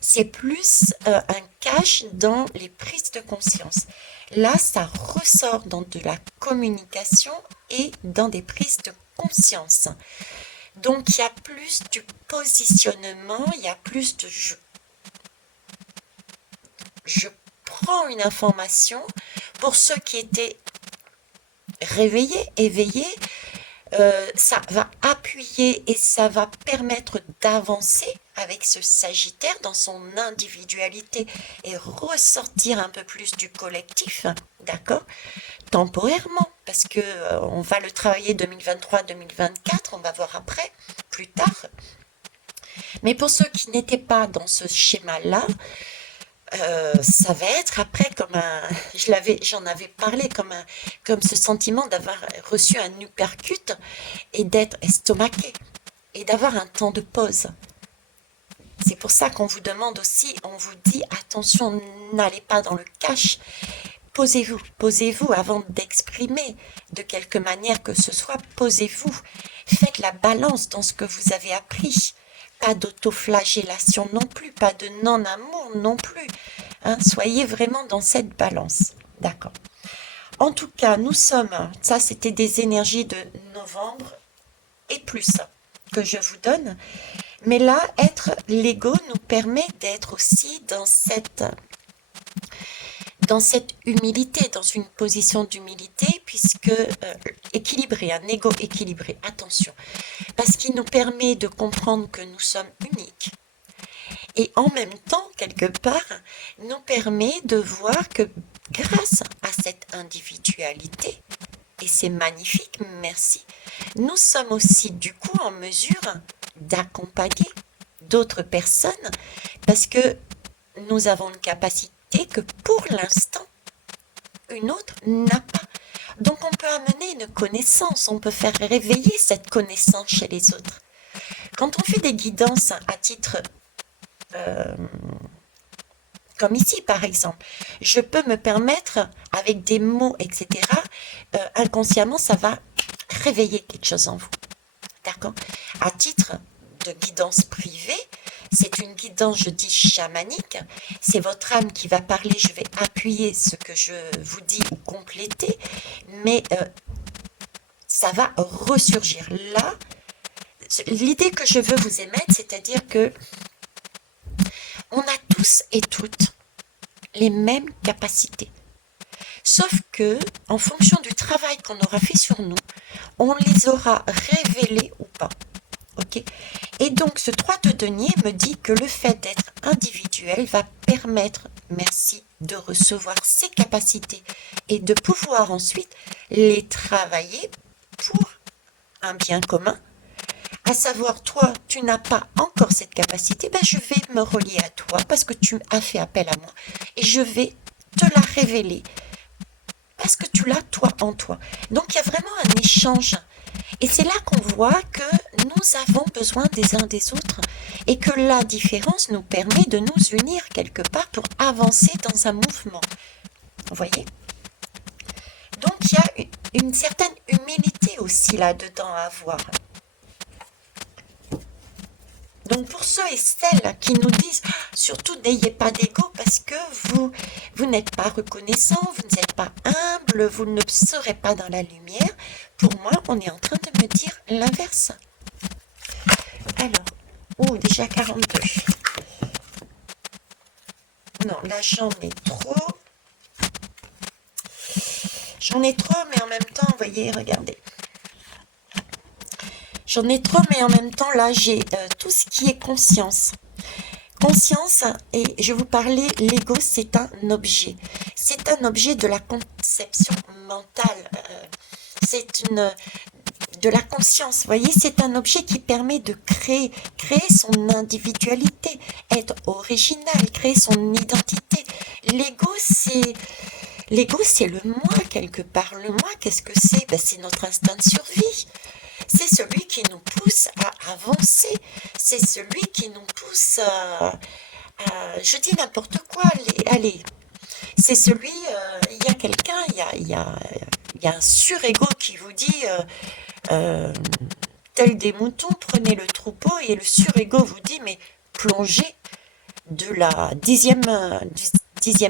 C'est plus un cash dans les prises de conscience. Là, ça ressort dans de la communication et dans des prises de conscience. Donc, il y a plus du positionnement, il y a plus de je prends une information pour ceux qui étaient réveillés, éveillés, ça va appuyer et ça va permettre d'avancer avec ce Sagittaire dans son individualité et ressortir un peu plus du collectif, d'accord? Temporairement, parce que on va le travailler 2023-2024, on va voir après, plus tard. Mais pour ceux qui n'étaient pas dans ce schéma-là, Ça va être après comme j'en avais parlé comme ce sentiment d'avoir reçu un uppercut et d'être estomaqué et d'avoir un temps de pause. C'est pour ça qu'on vous demande aussi, on vous dit attention, n'allez pas dans le cash. Posez-vous, posez-vous avant d'exprimer de quelque manière que ce soit, posez-vous. Faites la balance dans ce que vous avez appris. Pas d'autoflagellation non plus, pas de non-amour non plus. Hein, soyez vraiment dans cette balance. D'accord. En tout cas, nous sommes, ça c'était des énergies de novembre et plus que je vous donne. Mais là, être l'ego nous permet d'être aussi dans cette humilité, dans une position d'humilité, puisque équilibré, un ego équilibré, attention, parce qu'il nous permet de comprendre que nous sommes uniques, et en même temps, quelque part, nous permet de voir que grâce à cette individualité, et c'est magnifique, merci, nous sommes aussi du coup en mesure d'accompagner d'autres personnes, parce que nous avons une capacité que pour l'instant, une autre n'a pas. Donc on peut amener une connaissance, on peut faire réveiller cette connaissance chez les autres. Quand on fait des guidances à titre, comme ici par exemple, je peux me permettre, avec des mots, etc., inconsciemment, ça va réveiller quelque chose en vous. D'accord? À titre de guidance privée, c'est une guidance, je dis, chamanique. C'est votre âme qui va parler, je vais appuyer ce que je vous dis ou compléter, mais ça va ressurgir. Là, l'idée que je veux vous émettre, c'est-à-dire que on a tous et toutes les mêmes capacités. Sauf que, en fonction du travail qu'on aura fait sur nous, on les aura révélés ou pas. Ok. Et donc, ce 3 de denier me dit que le fait d'être individuel va permettre, merci, de recevoir ses capacités et de pouvoir ensuite les travailler pour un bien commun. À savoir, toi, tu n'as pas encore cette capacité, ben je vais me relier à toi parce que tu as fait appel à moi et je vais te la révéler parce que tu l'as toi en toi. Donc, il y a vraiment un échange. Et c'est là qu'on voit que nous avons besoin des uns des autres et que la différence nous permet de nous unir quelque part pour avancer dans un mouvement. Vous voyez? Donc il y a une certaine humilité aussi là-dedans à avoir. Donc pour ceux et celles qui nous disent surtout n'ayez pas d'ego parce que vous n'êtes pas reconnaissant, vous n'êtes pas humble, vous ne serez pas dans la lumière, pour moi on est en train de me dire l'inverse. Alors, déjà 42. Non, là j'en ai trop. J'en ai trop, mais en même temps, vous voyez, regardez. J'en ai trop, mais en même temps, là, j'ai tout ce qui est conscience. Conscience, et je vous parlais, l'ego, c'est un objet. C'est un objet de la conception mentale. C'est de la conscience. Vous voyez, c'est un objet qui permet de créer son individualité, être original, créer son identité. L'ego, c'est le moi quelque part. Le moi, qu'est-ce que c'est? Ben, c'est notre instinct de survie. C'est celui qui nous pousse à avancer. C'est celui qui nous pousse je dis n'importe quoi, allez. C'est celui, il y a quelqu'un, il y a un surego qui vous dit, tel des moutons, prenez le troupeau, et le surego vous dit, mais plongez de la dixième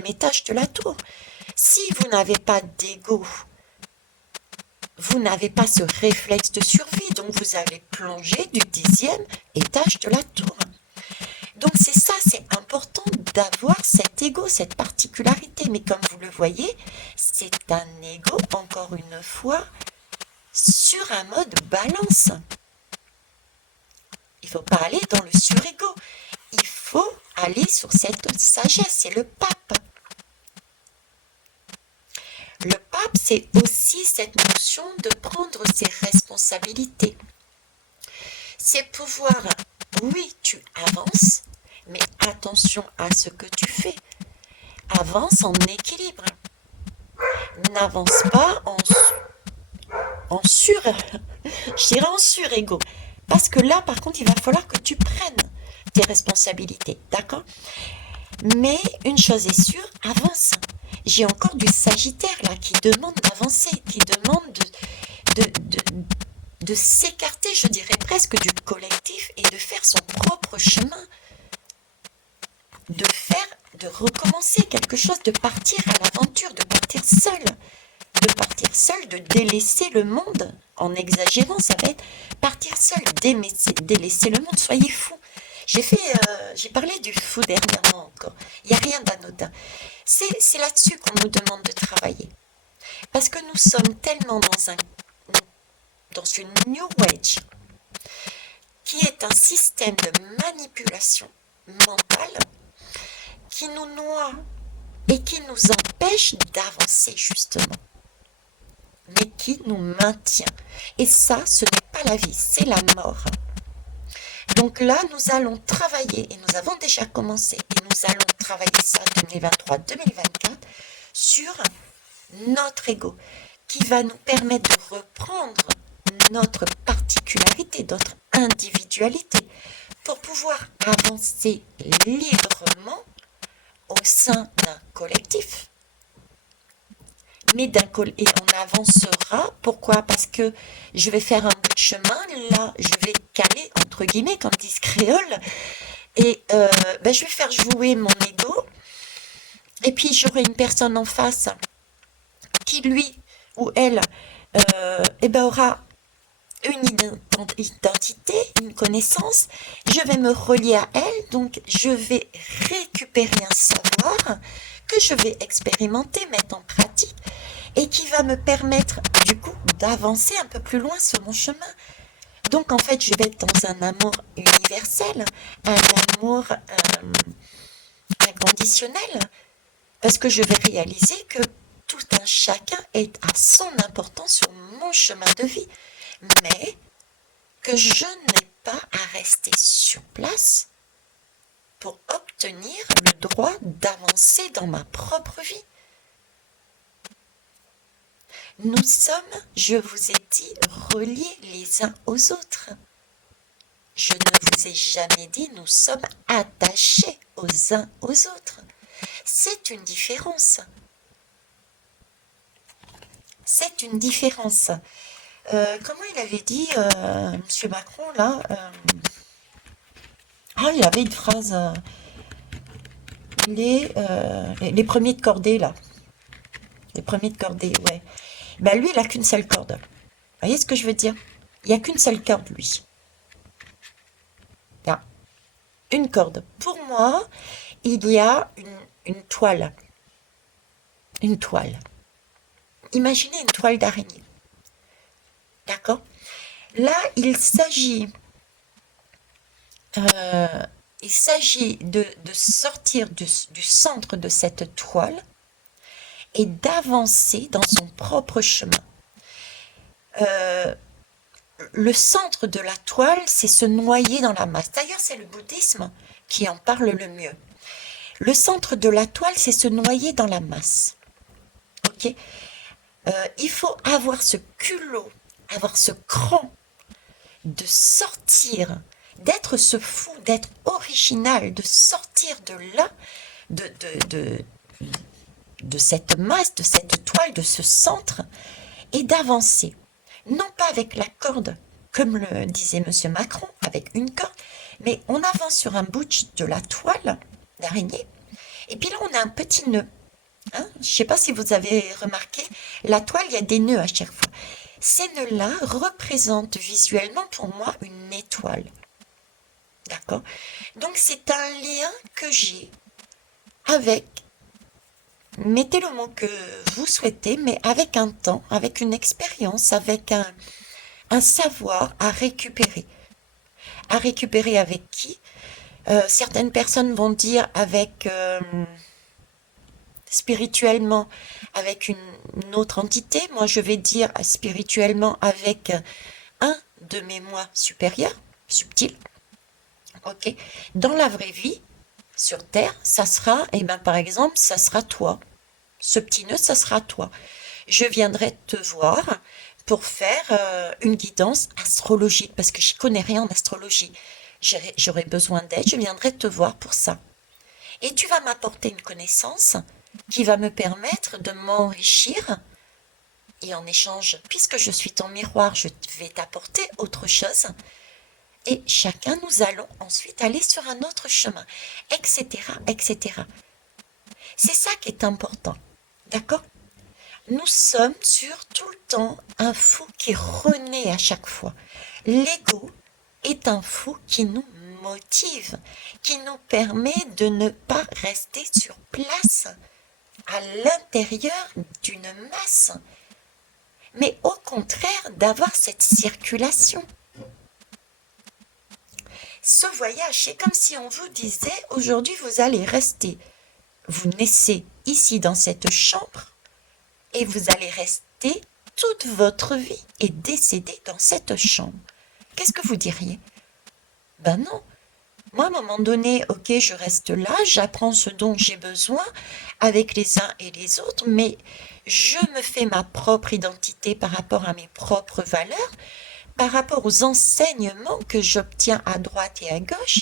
étage de la tour. Si vous n'avez pas d'ego, vous n'avez pas ce réflexe de survie, donc vous allez plonger du 10e étage de la tour. Donc c'est ça, c'est important d'avoir cet ego, cette particularité. Mais comme vous le voyez, c'est un ego, encore une fois, sur un mode balance. Il ne faut pas aller dans le surego. Il faut aller sur cette sagesse, c'est le pape. Le pape, c'est aussi cette notion de prendre ses responsabilités. C'est pouvoir, oui, tu avances, mais attention à ce que tu fais. avance en équilibre. N'avance pas en sur, je dirais en sur-ego. Parce que là, par contre, il va falloir que tu prennes tes responsabilités, d'accord? Mais une chose est sûre, avance. J'ai encore du Sagittaire là qui demande d'avancer, qui demande de s'écarter, je dirais presque du collectif et de faire son propre chemin, de recommencer quelque chose, de partir à l'aventure, de partir seul, de délaisser le monde. En exagérant, ça va être partir seul, délaisser le monde. Soyez fous. J'ai parlé du fou dernièrement encore. Il n'y a rien d'anodin. C'est là-dessus qu'on nous demande de travailler. Parce que nous sommes tellement dans une New Age, qui est un système de manipulation mentale, qui nous noie et qui nous empêche d'avancer justement, mais qui nous maintient. Et ça, ce n'est pas la vie, c'est la mort. Donc là, nous allons travailler, et nous avons déjà commencé, et nous allons travailler ça 2023-2024 sur notre ego, qui va nous permettre de reprendre notre particularité, notre individualité, pour pouvoir avancer librement au sein d'un collectif. Mais et on avancera, pourquoi? Parce que je vais faire un bout de chemin, là je vais caler, entre guillemets, comme disent créoles, et je vais faire jouer mon ego, et puis j'aurai une personne en face qui lui ou elle aura une identité, une connaissance, je vais me relier à elle, donc je vais récupérer un savoir que je vais expérimenter, mettre en pratique, et qui va me permettre du coup d'avancer un peu plus loin sur mon chemin. Donc en fait, je vais être dans un amour universel, un amour inconditionnel, parce que je vais réaliser que tout un chacun est à son importance sur mon chemin de vie, mais que je n'ai pas à rester sur place pour obtenir le droit d'avancer dans ma propre vie. Nous sommes, je vous ai dit, reliés les uns aux autres. Je ne vous ai jamais dit nous sommes attachés aux uns aux autres. C'est une différence. C'est une différence. Comment il avait dit, M. Macron, là il avait une phrase, les premiers de cordée, là. Les premiers de cordée, ouais. Ben lui, il n'a qu'une seule corde. Vous voyez ce que je veux dire? Il n'y a qu'une seule corde, lui. Là. Une corde. Pour moi, il y a une toile. Une toile. Imaginez une toile d'araignée. D'accord? Là, il s'agit de sortir du centre de cette toile et d'avancer dans son propre chemin. Le centre de la toile, c'est se noyer dans la masse. D'ailleurs, c'est le bouddhisme qui en parle le mieux. Le centre de la toile, c'est se noyer dans la masse. Ok? Il faut avoir ce culot, avoir ce cran de sortir, d'être ce fou, d'être original, de sortir de là, de cette masse, de cette toile, de ce centre, et d'avancer. Non pas avec la corde, comme le disait M. Macron, avec une corde, mais on avance sur un bout de la toile d'araignée, et puis là on a un petit nœud. Je ne sais pas si vous avez remarqué, la toile, il y a des nœuds à chaque fois. Ces nœuds-là représentent visuellement pour moi une étoile. D'accord? Donc c'est un lien que j'ai avec, mettez le mot que vous souhaitez, mais avec un temps, avec une expérience, avec un savoir à récupérer. À récupérer avec qui? Certaines personnes vont dire avec spirituellement avec une autre entité. Moi, je vais dire spirituellement avec un de mes moi supérieurs, subtils. Ok. Dans la vraie vie, sur Terre, ça sera, par exemple, ça sera toi. Ce petit nœud, ça sera toi. Je viendrai te voir pour faire une guidance astrologique, parce que je connais rien en astrologie. J'aurai besoin d'aide, je viendrai te voir pour ça. Et tu vas m'apporter une connaissance qui va me permettre de m'enrichir. Et en échange, puisque je suis ton miroir, je vais t'apporter autre chose. Et chacun, nous allons ensuite aller sur un autre chemin, etc., etc. C'est ça qui est important, d'accord? Nous sommes sur tout le temps un fou qui renaît à chaque fois. L'ego est un fou qui nous motive, qui nous permet de ne pas rester sur place, à l'intérieur d'une masse, mais au contraire d'avoir cette circulation. Ce voyage, c'est comme si on vous disait, aujourd'hui vous allez rester, vous naissez ici dans cette chambre, et vous allez rester toute votre vie et décéder dans cette chambre. Qu'est-ce que vous diriez? Ben non. Moi, à un moment donné, ok, je reste là, j'apprends ce dont j'ai besoin avec les uns et les autres, mais je me fais ma propre identité par rapport à mes propres valeurs, par rapport aux enseignements que j'obtiens à droite et à gauche,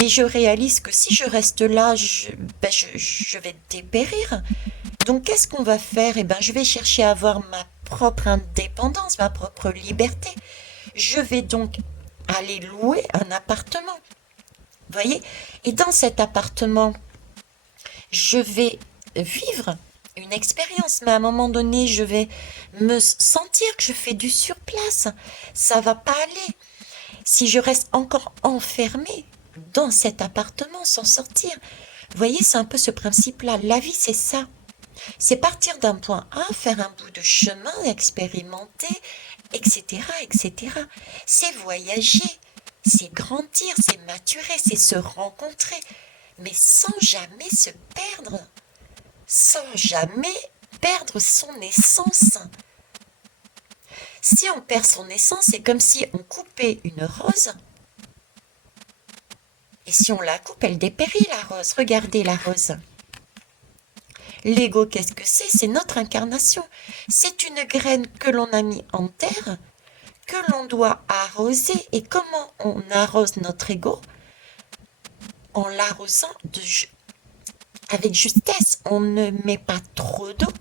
mais je réalise que si je reste là, je vais dépérir. Donc, qu'est-ce qu'on va faire? Je vais chercher à avoir ma propre indépendance, ma propre liberté. Je vais donc aller louer un appartement. Vous voyez? Et dans cet appartement, je vais vivre une expérience, mais à un moment donné, je vais me sentir que je fais du surplace. Ça va pas aller. Si je reste encore enfermée dans cet appartement sans sortir, vous voyez, c'est un peu ce principe-là. La vie, c'est ça. C'est partir d'un point A, faire un bout de chemin, expérimenter, etc., etc. C'est voyager, c'est grandir, c'est maturer, c'est se rencontrer, mais sans jamais se perdre, sans jamais perdre son essence. Si on perd son essence, c'est comme si on coupait une rose, et si on la coupe, elle dépérit la rose. Regardez la rose. L'ego, qu'est-ce que c'est? C'est notre incarnation. C'est une graine que l'on a mis en terre, que l'on doit arroser. Et comment on arrose notre ego? En l'arrosant avec justesse. On ne met pas trop d'eau,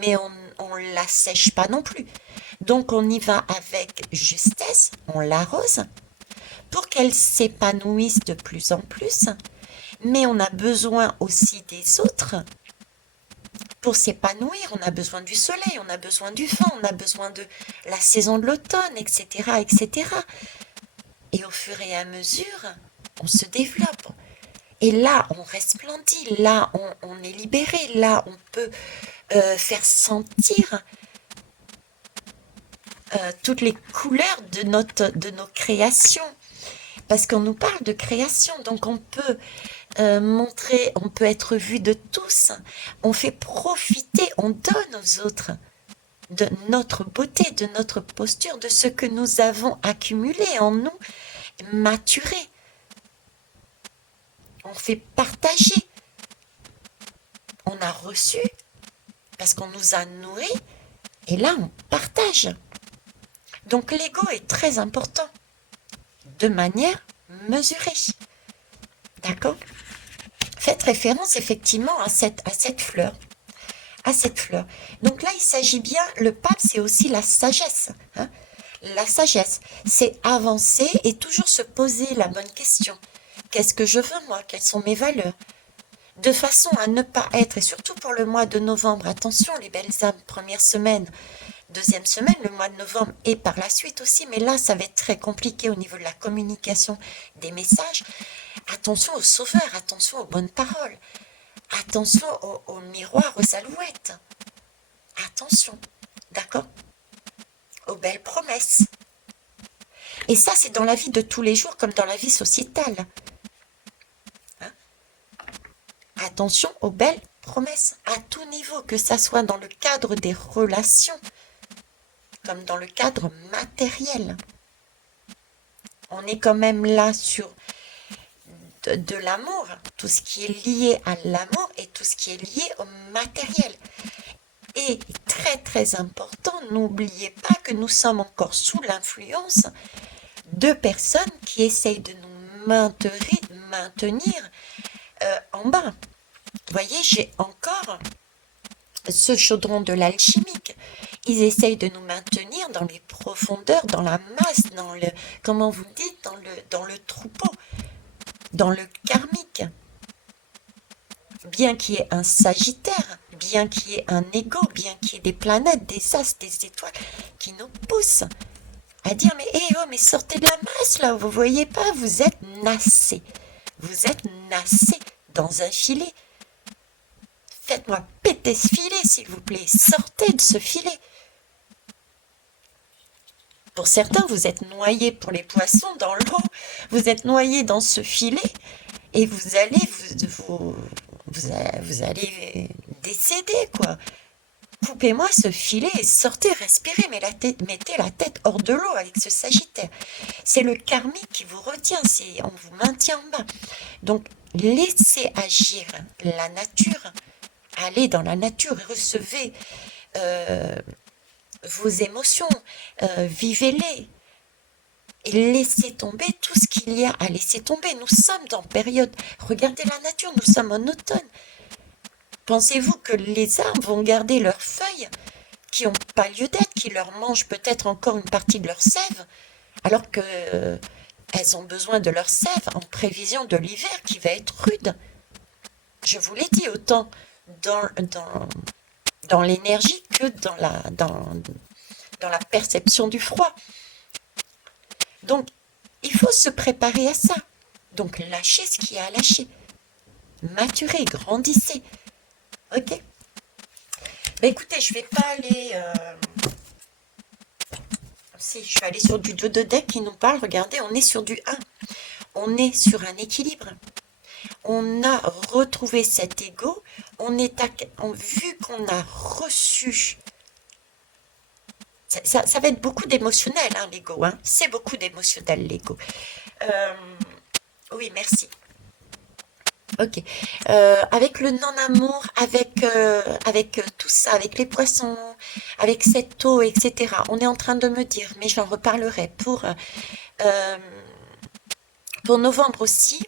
mais on ne la sèche pas non plus. Donc on y va avec justesse, on l'arrose pour qu'elle s'épanouisse de plus en plus. Mais on a besoin aussi des autres pour s'épanouir. On a besoin du soleil, on a besoin du vent, on a besoin de la saison de l'automne, etc., etc. Et au fur et à mesure, on se développe. Et là, on resplendit, là, on est libéré, là, on peut faire sentir toutes les couleurs de nos créations. Parce qu'on nous parle de création, donc on peut montrer, on peut être vu de tous. On fait profiter, on donne aux autres de notre beauté, de notre posture, de ce que nous avons accumulé en nous, maturé. On fait partager. On a reçu parce qu'on nous a nourris et là on partage. Donc l'ego est très important de manière mesurée. D'accord? Faites référence effectivement à cette fleur. À cette fleur. Donc là, il s'agit bien, le pape, c'est aussi la sagesse. Hein? La sagesse, c'est avancer et toujours se poser la bonne question. Qu'est-ce que je veux moi? Quelles sont mes valeurs? De façon à ne pas être, et surtout pour le mois de novembre, attention les belles âmes, première semaine, deuxième semaine, le mois de novembre et par la suite aussi, mais là ça va être très compliqué au niveau de la communication des messages. Attention aux sauveurs, attention aux bonnes paroles, attention aux miroirs, aux alouettes, attention, d'accord? Aux belles promesses. Et ça c'est dans la vie de tous les jours comme dans la vie sociétale. Attention aux belles promesses à tout niveau, que ça soit dans le cadre des relations, comme dans le cadre matériel. On est quand même là sur de l'amour, tout ce qui est lié à l'amour et tout ce qui est lié au matériel. Et très très important, n'oubliez pas que nous sommes encore sous l'influence de personnes qui essayent de nous maintenir en bas. Vous voyez, j'ai encore ce chaudron de l'alchimique. Ils essayent de nous maintenir dans les profondeurs, dans la masse, dans le, comment vous dites, dans le troupeau, dans le karmique. Bien qu'il y ait un sagittaire, bien qu'il y ait un ego, bien qu'il y ait des planètes, des astres, des étoiles qui nous poussent à dire mais sortez de la masse là, vous voyez pas, vous êtes nassés. Vous êtes nassés dans un filet. Faites-moi péter ce filet, s'il vous plaît. Sortez de ce filet. Pour certains, vous êtes noyés pour les poissons dans l'eau. Vous êtes noyés dans ce filet et vous allez décéder, quoi. Coupez-moi ce filet et sortez, respirez, mettez la tête hors de l'eau avec ce sagittaire. C'est le karmique qui vous retient, on vous maintient en bas. Donc, laissez agir la nature. Allez dans la nature, recevez vos émotions, vivez-les. Et laissez tomber tout ce qu'il y a à laisser tomber. Nous sommes dans période, regardez la nature, nous sommes en automne. Pensez-vous que les arbres vont garder leurs feuilles qui n'ont pas lieu d'être, qui leur mangent peut-être encore une partie de leur sève, alors qu'elles ont besoin de leur sève en prévision de l'hiver qui va être rude. Je vous l'ai dit, autant dans l'énergie que dans la perception du froid. Donc, il faut se préparer à ça. Donc, lâchez ce qu'il y a à lâcher. Maturez, grandissez. Ok. Écoutez, je ne vais pas aller... Si, je vais aller sur du 2 de deck qui nous parle. Regardez, on est sur du 1. On est sur un équilibre. On a retrouvé cet ego. Vu qu'on a reçu... Ça va être beaucoup d'émotionnel, hein, l'ego. Hein. C'est beaucoup d'émotionnel, l'ego. Oui, merci. Ok. Avec le non-amour, avec tout ça, avec les poissons, avec cette eau, etc. On est en train de me dire, mais j'en reparlerai pour novembre aussi,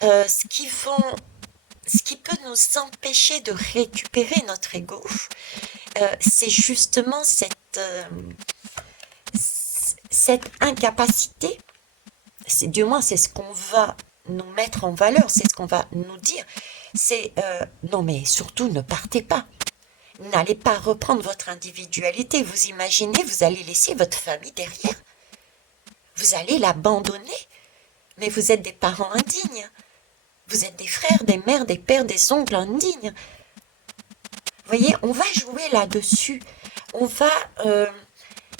ce qui peut nous empêcher de récupérer notre ego, c'est justement cette incapacité. Du moins, c'est ce qu'on va nous mettre en valeur, c'est ce qu'on va nous dire. C'est non, mais surtout ne partez pas. N'allez pas reprendre votre individualité. Vous imaginez, vous allez laisser votre famille derrière. Vous allez l'abandonner. Mais vous êtes des parents indignes. Vous êtes des frères, des mères, des pères, des oncles indignes. Vous voyez, on va jouer là-dessus.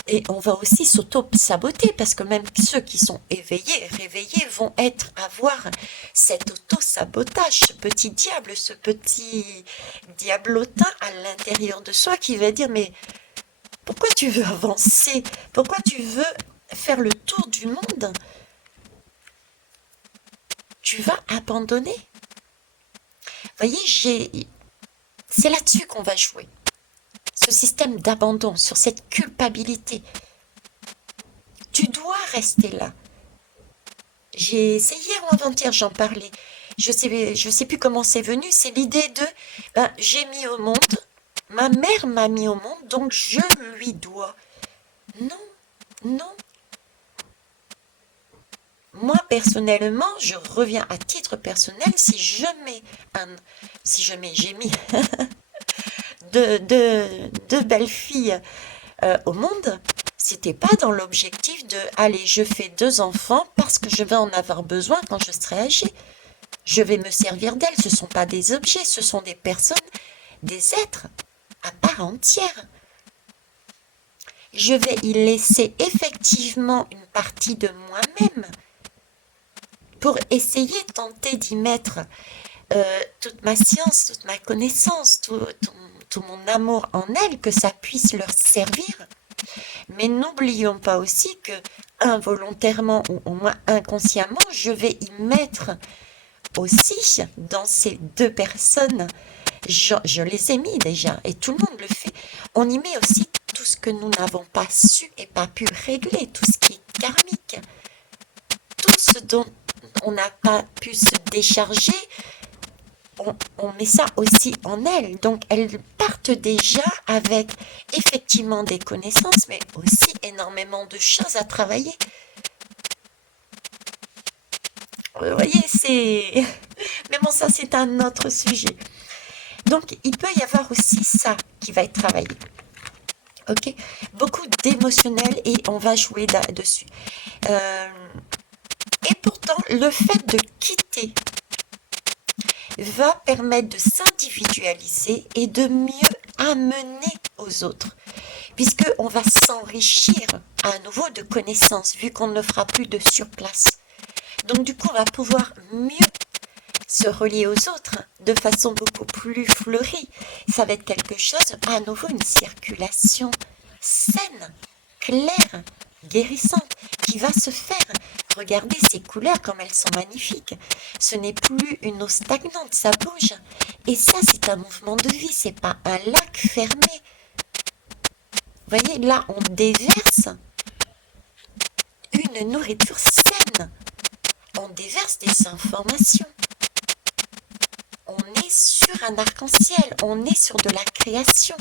Et on va aussi s'auto-saboter parce que même ceux qui sont réveillés vont avoir cet auto-sabotage, ce petit diable, ce petit diablotin à l'intérieur de soi qui va dire mais pourquoi tu veux avancer? Pourquoi tu veux faire le tour du monde? Tu vas abandonner. Vous voyez, c'est là-dessus qu'on va jouer. Ce système d'abandon, sur cette culpabilité. Tu dois rester là. C'est hier ou avant-hier, j'en parlais. Je sais plus comment c'est venu. C'est l'idée de, j'ai mis au monde, ma mère m'a mis au monde, donc je lui dois. Non, non. Moi, personnellement, je reviens à titre personnel, j'ai mis de belles filles au monde, c'était pas dans l'objectif de allez, je fais 2 enfants parce que je vais en avoir besoin quand je serai âgée. Je vais me servir d'elles. Ce ne sont pas des objets, ce sont des personnes, des êtres à part entière. Je vais y laisser effectivement une partie de moi-même pour essayer, tenter d'y mettre toute ma science, toute ma connaissance, tout mon amour en elles, que ça puisse leur servir. Mais n'oublions pas aussi que involontairement ou au moins inconsciemment, je vais y mettre aussi dans ces deux personnes. Je les ai mis déjà et tout le monde le fait. On y met aussi tout ce que nous n'avons pas su et pas pu régler, tout ce qui est karmique, tout ce dont on n'a pas pu se décharger. On met ça aussi en elles. Donc elles partent déjà avec effectivement des connaissances, mais aussi énormément de choses à travailler. Vous voyez, c'est... Mais bon, ça c'est un autre sujet. Donc il peut y avoir aussi ça qui va être travaillé. Ok, beaucoup d'émotionnel et on va jouer dessus. Et pourtant, le fait de quitter va permettre de s'individualiser et de mieux amener aux autres, puisqu'on va s'enrichir à nouveau de connaissances, vu qu'on ne fera plus de surplace. Donc du coup, on va pouvoir mieux se relier aux autres de façon beaucoup plus fleurie. Ça va être quelque chose, à nouveau, une circulation saine, claire, guérissante, qui va se faire. Regardez ces couleurs comme elles sont magnifiques. Ce n'est plus une eau stagnante, ça bouge. Et ça, c'est un mouvement de vie, c'est pas un lac fermé. Vous voyez, là, on déverse une nourriture saine. On déverse des informations. On est sur un arc-en-ciel, on est sur de la création.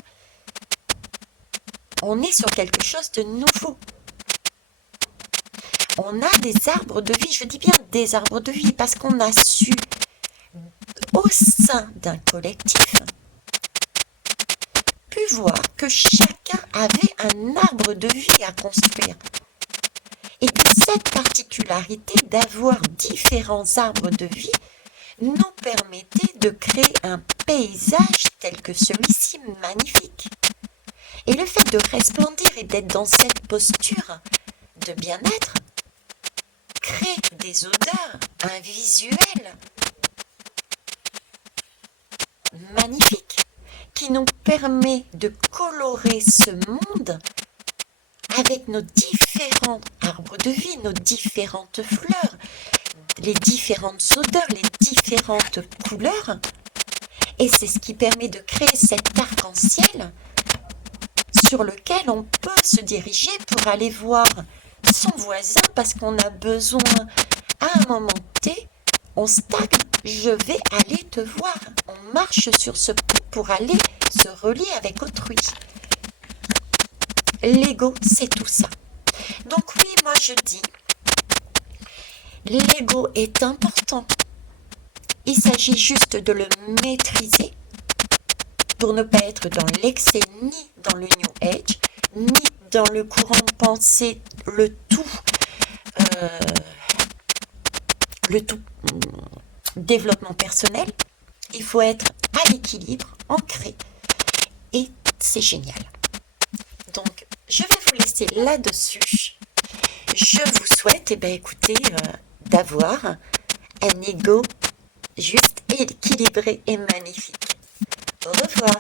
On est sur quelque chose de nouveau. On a des arbres de vie, je dis bien des arbres de vie, parce qu'on a su, au sein d'un collectif, pu voir que chacun avait un arbre de vie à construire. Et que cette particularité d'avoir différents arbres de vie nous permettait de créer un paysage tel que celui-ci magnifique. Et le fait de resplendir et d'être dans cette posture de bien-être crée des odeurs, un visuel magnifique qui nous permet de colorer ce monde avec nos différents arbres de vie, nos différentes fleurs, les différentes odeurs, les différentes couleurs. Et c'est ce qui permet de créer cet arc-en-ciel sur lequel on peut se diriger pour aller voir son voisin parce qu'on a besoin, à un moment T, on stagne, je vais aller te voir. On marche sur ce pont pour aller se relier avec autrui. L'ego, c'est tout ça. Donc oui, moi je dis, l'ego est important. Il s'agit juste de le maîtriser pour ne pas être dans l'excès ni dans le New Age, ni dans le courant de pensée, le tout développement personnel. Il faut être à l'équilibre, ancré, et c'est génial. Donc, je vais vous laisser là-dessus. Je vous souhaite, écoutez, d'avoir un ego juste équilibré et magnifique. Au revoir.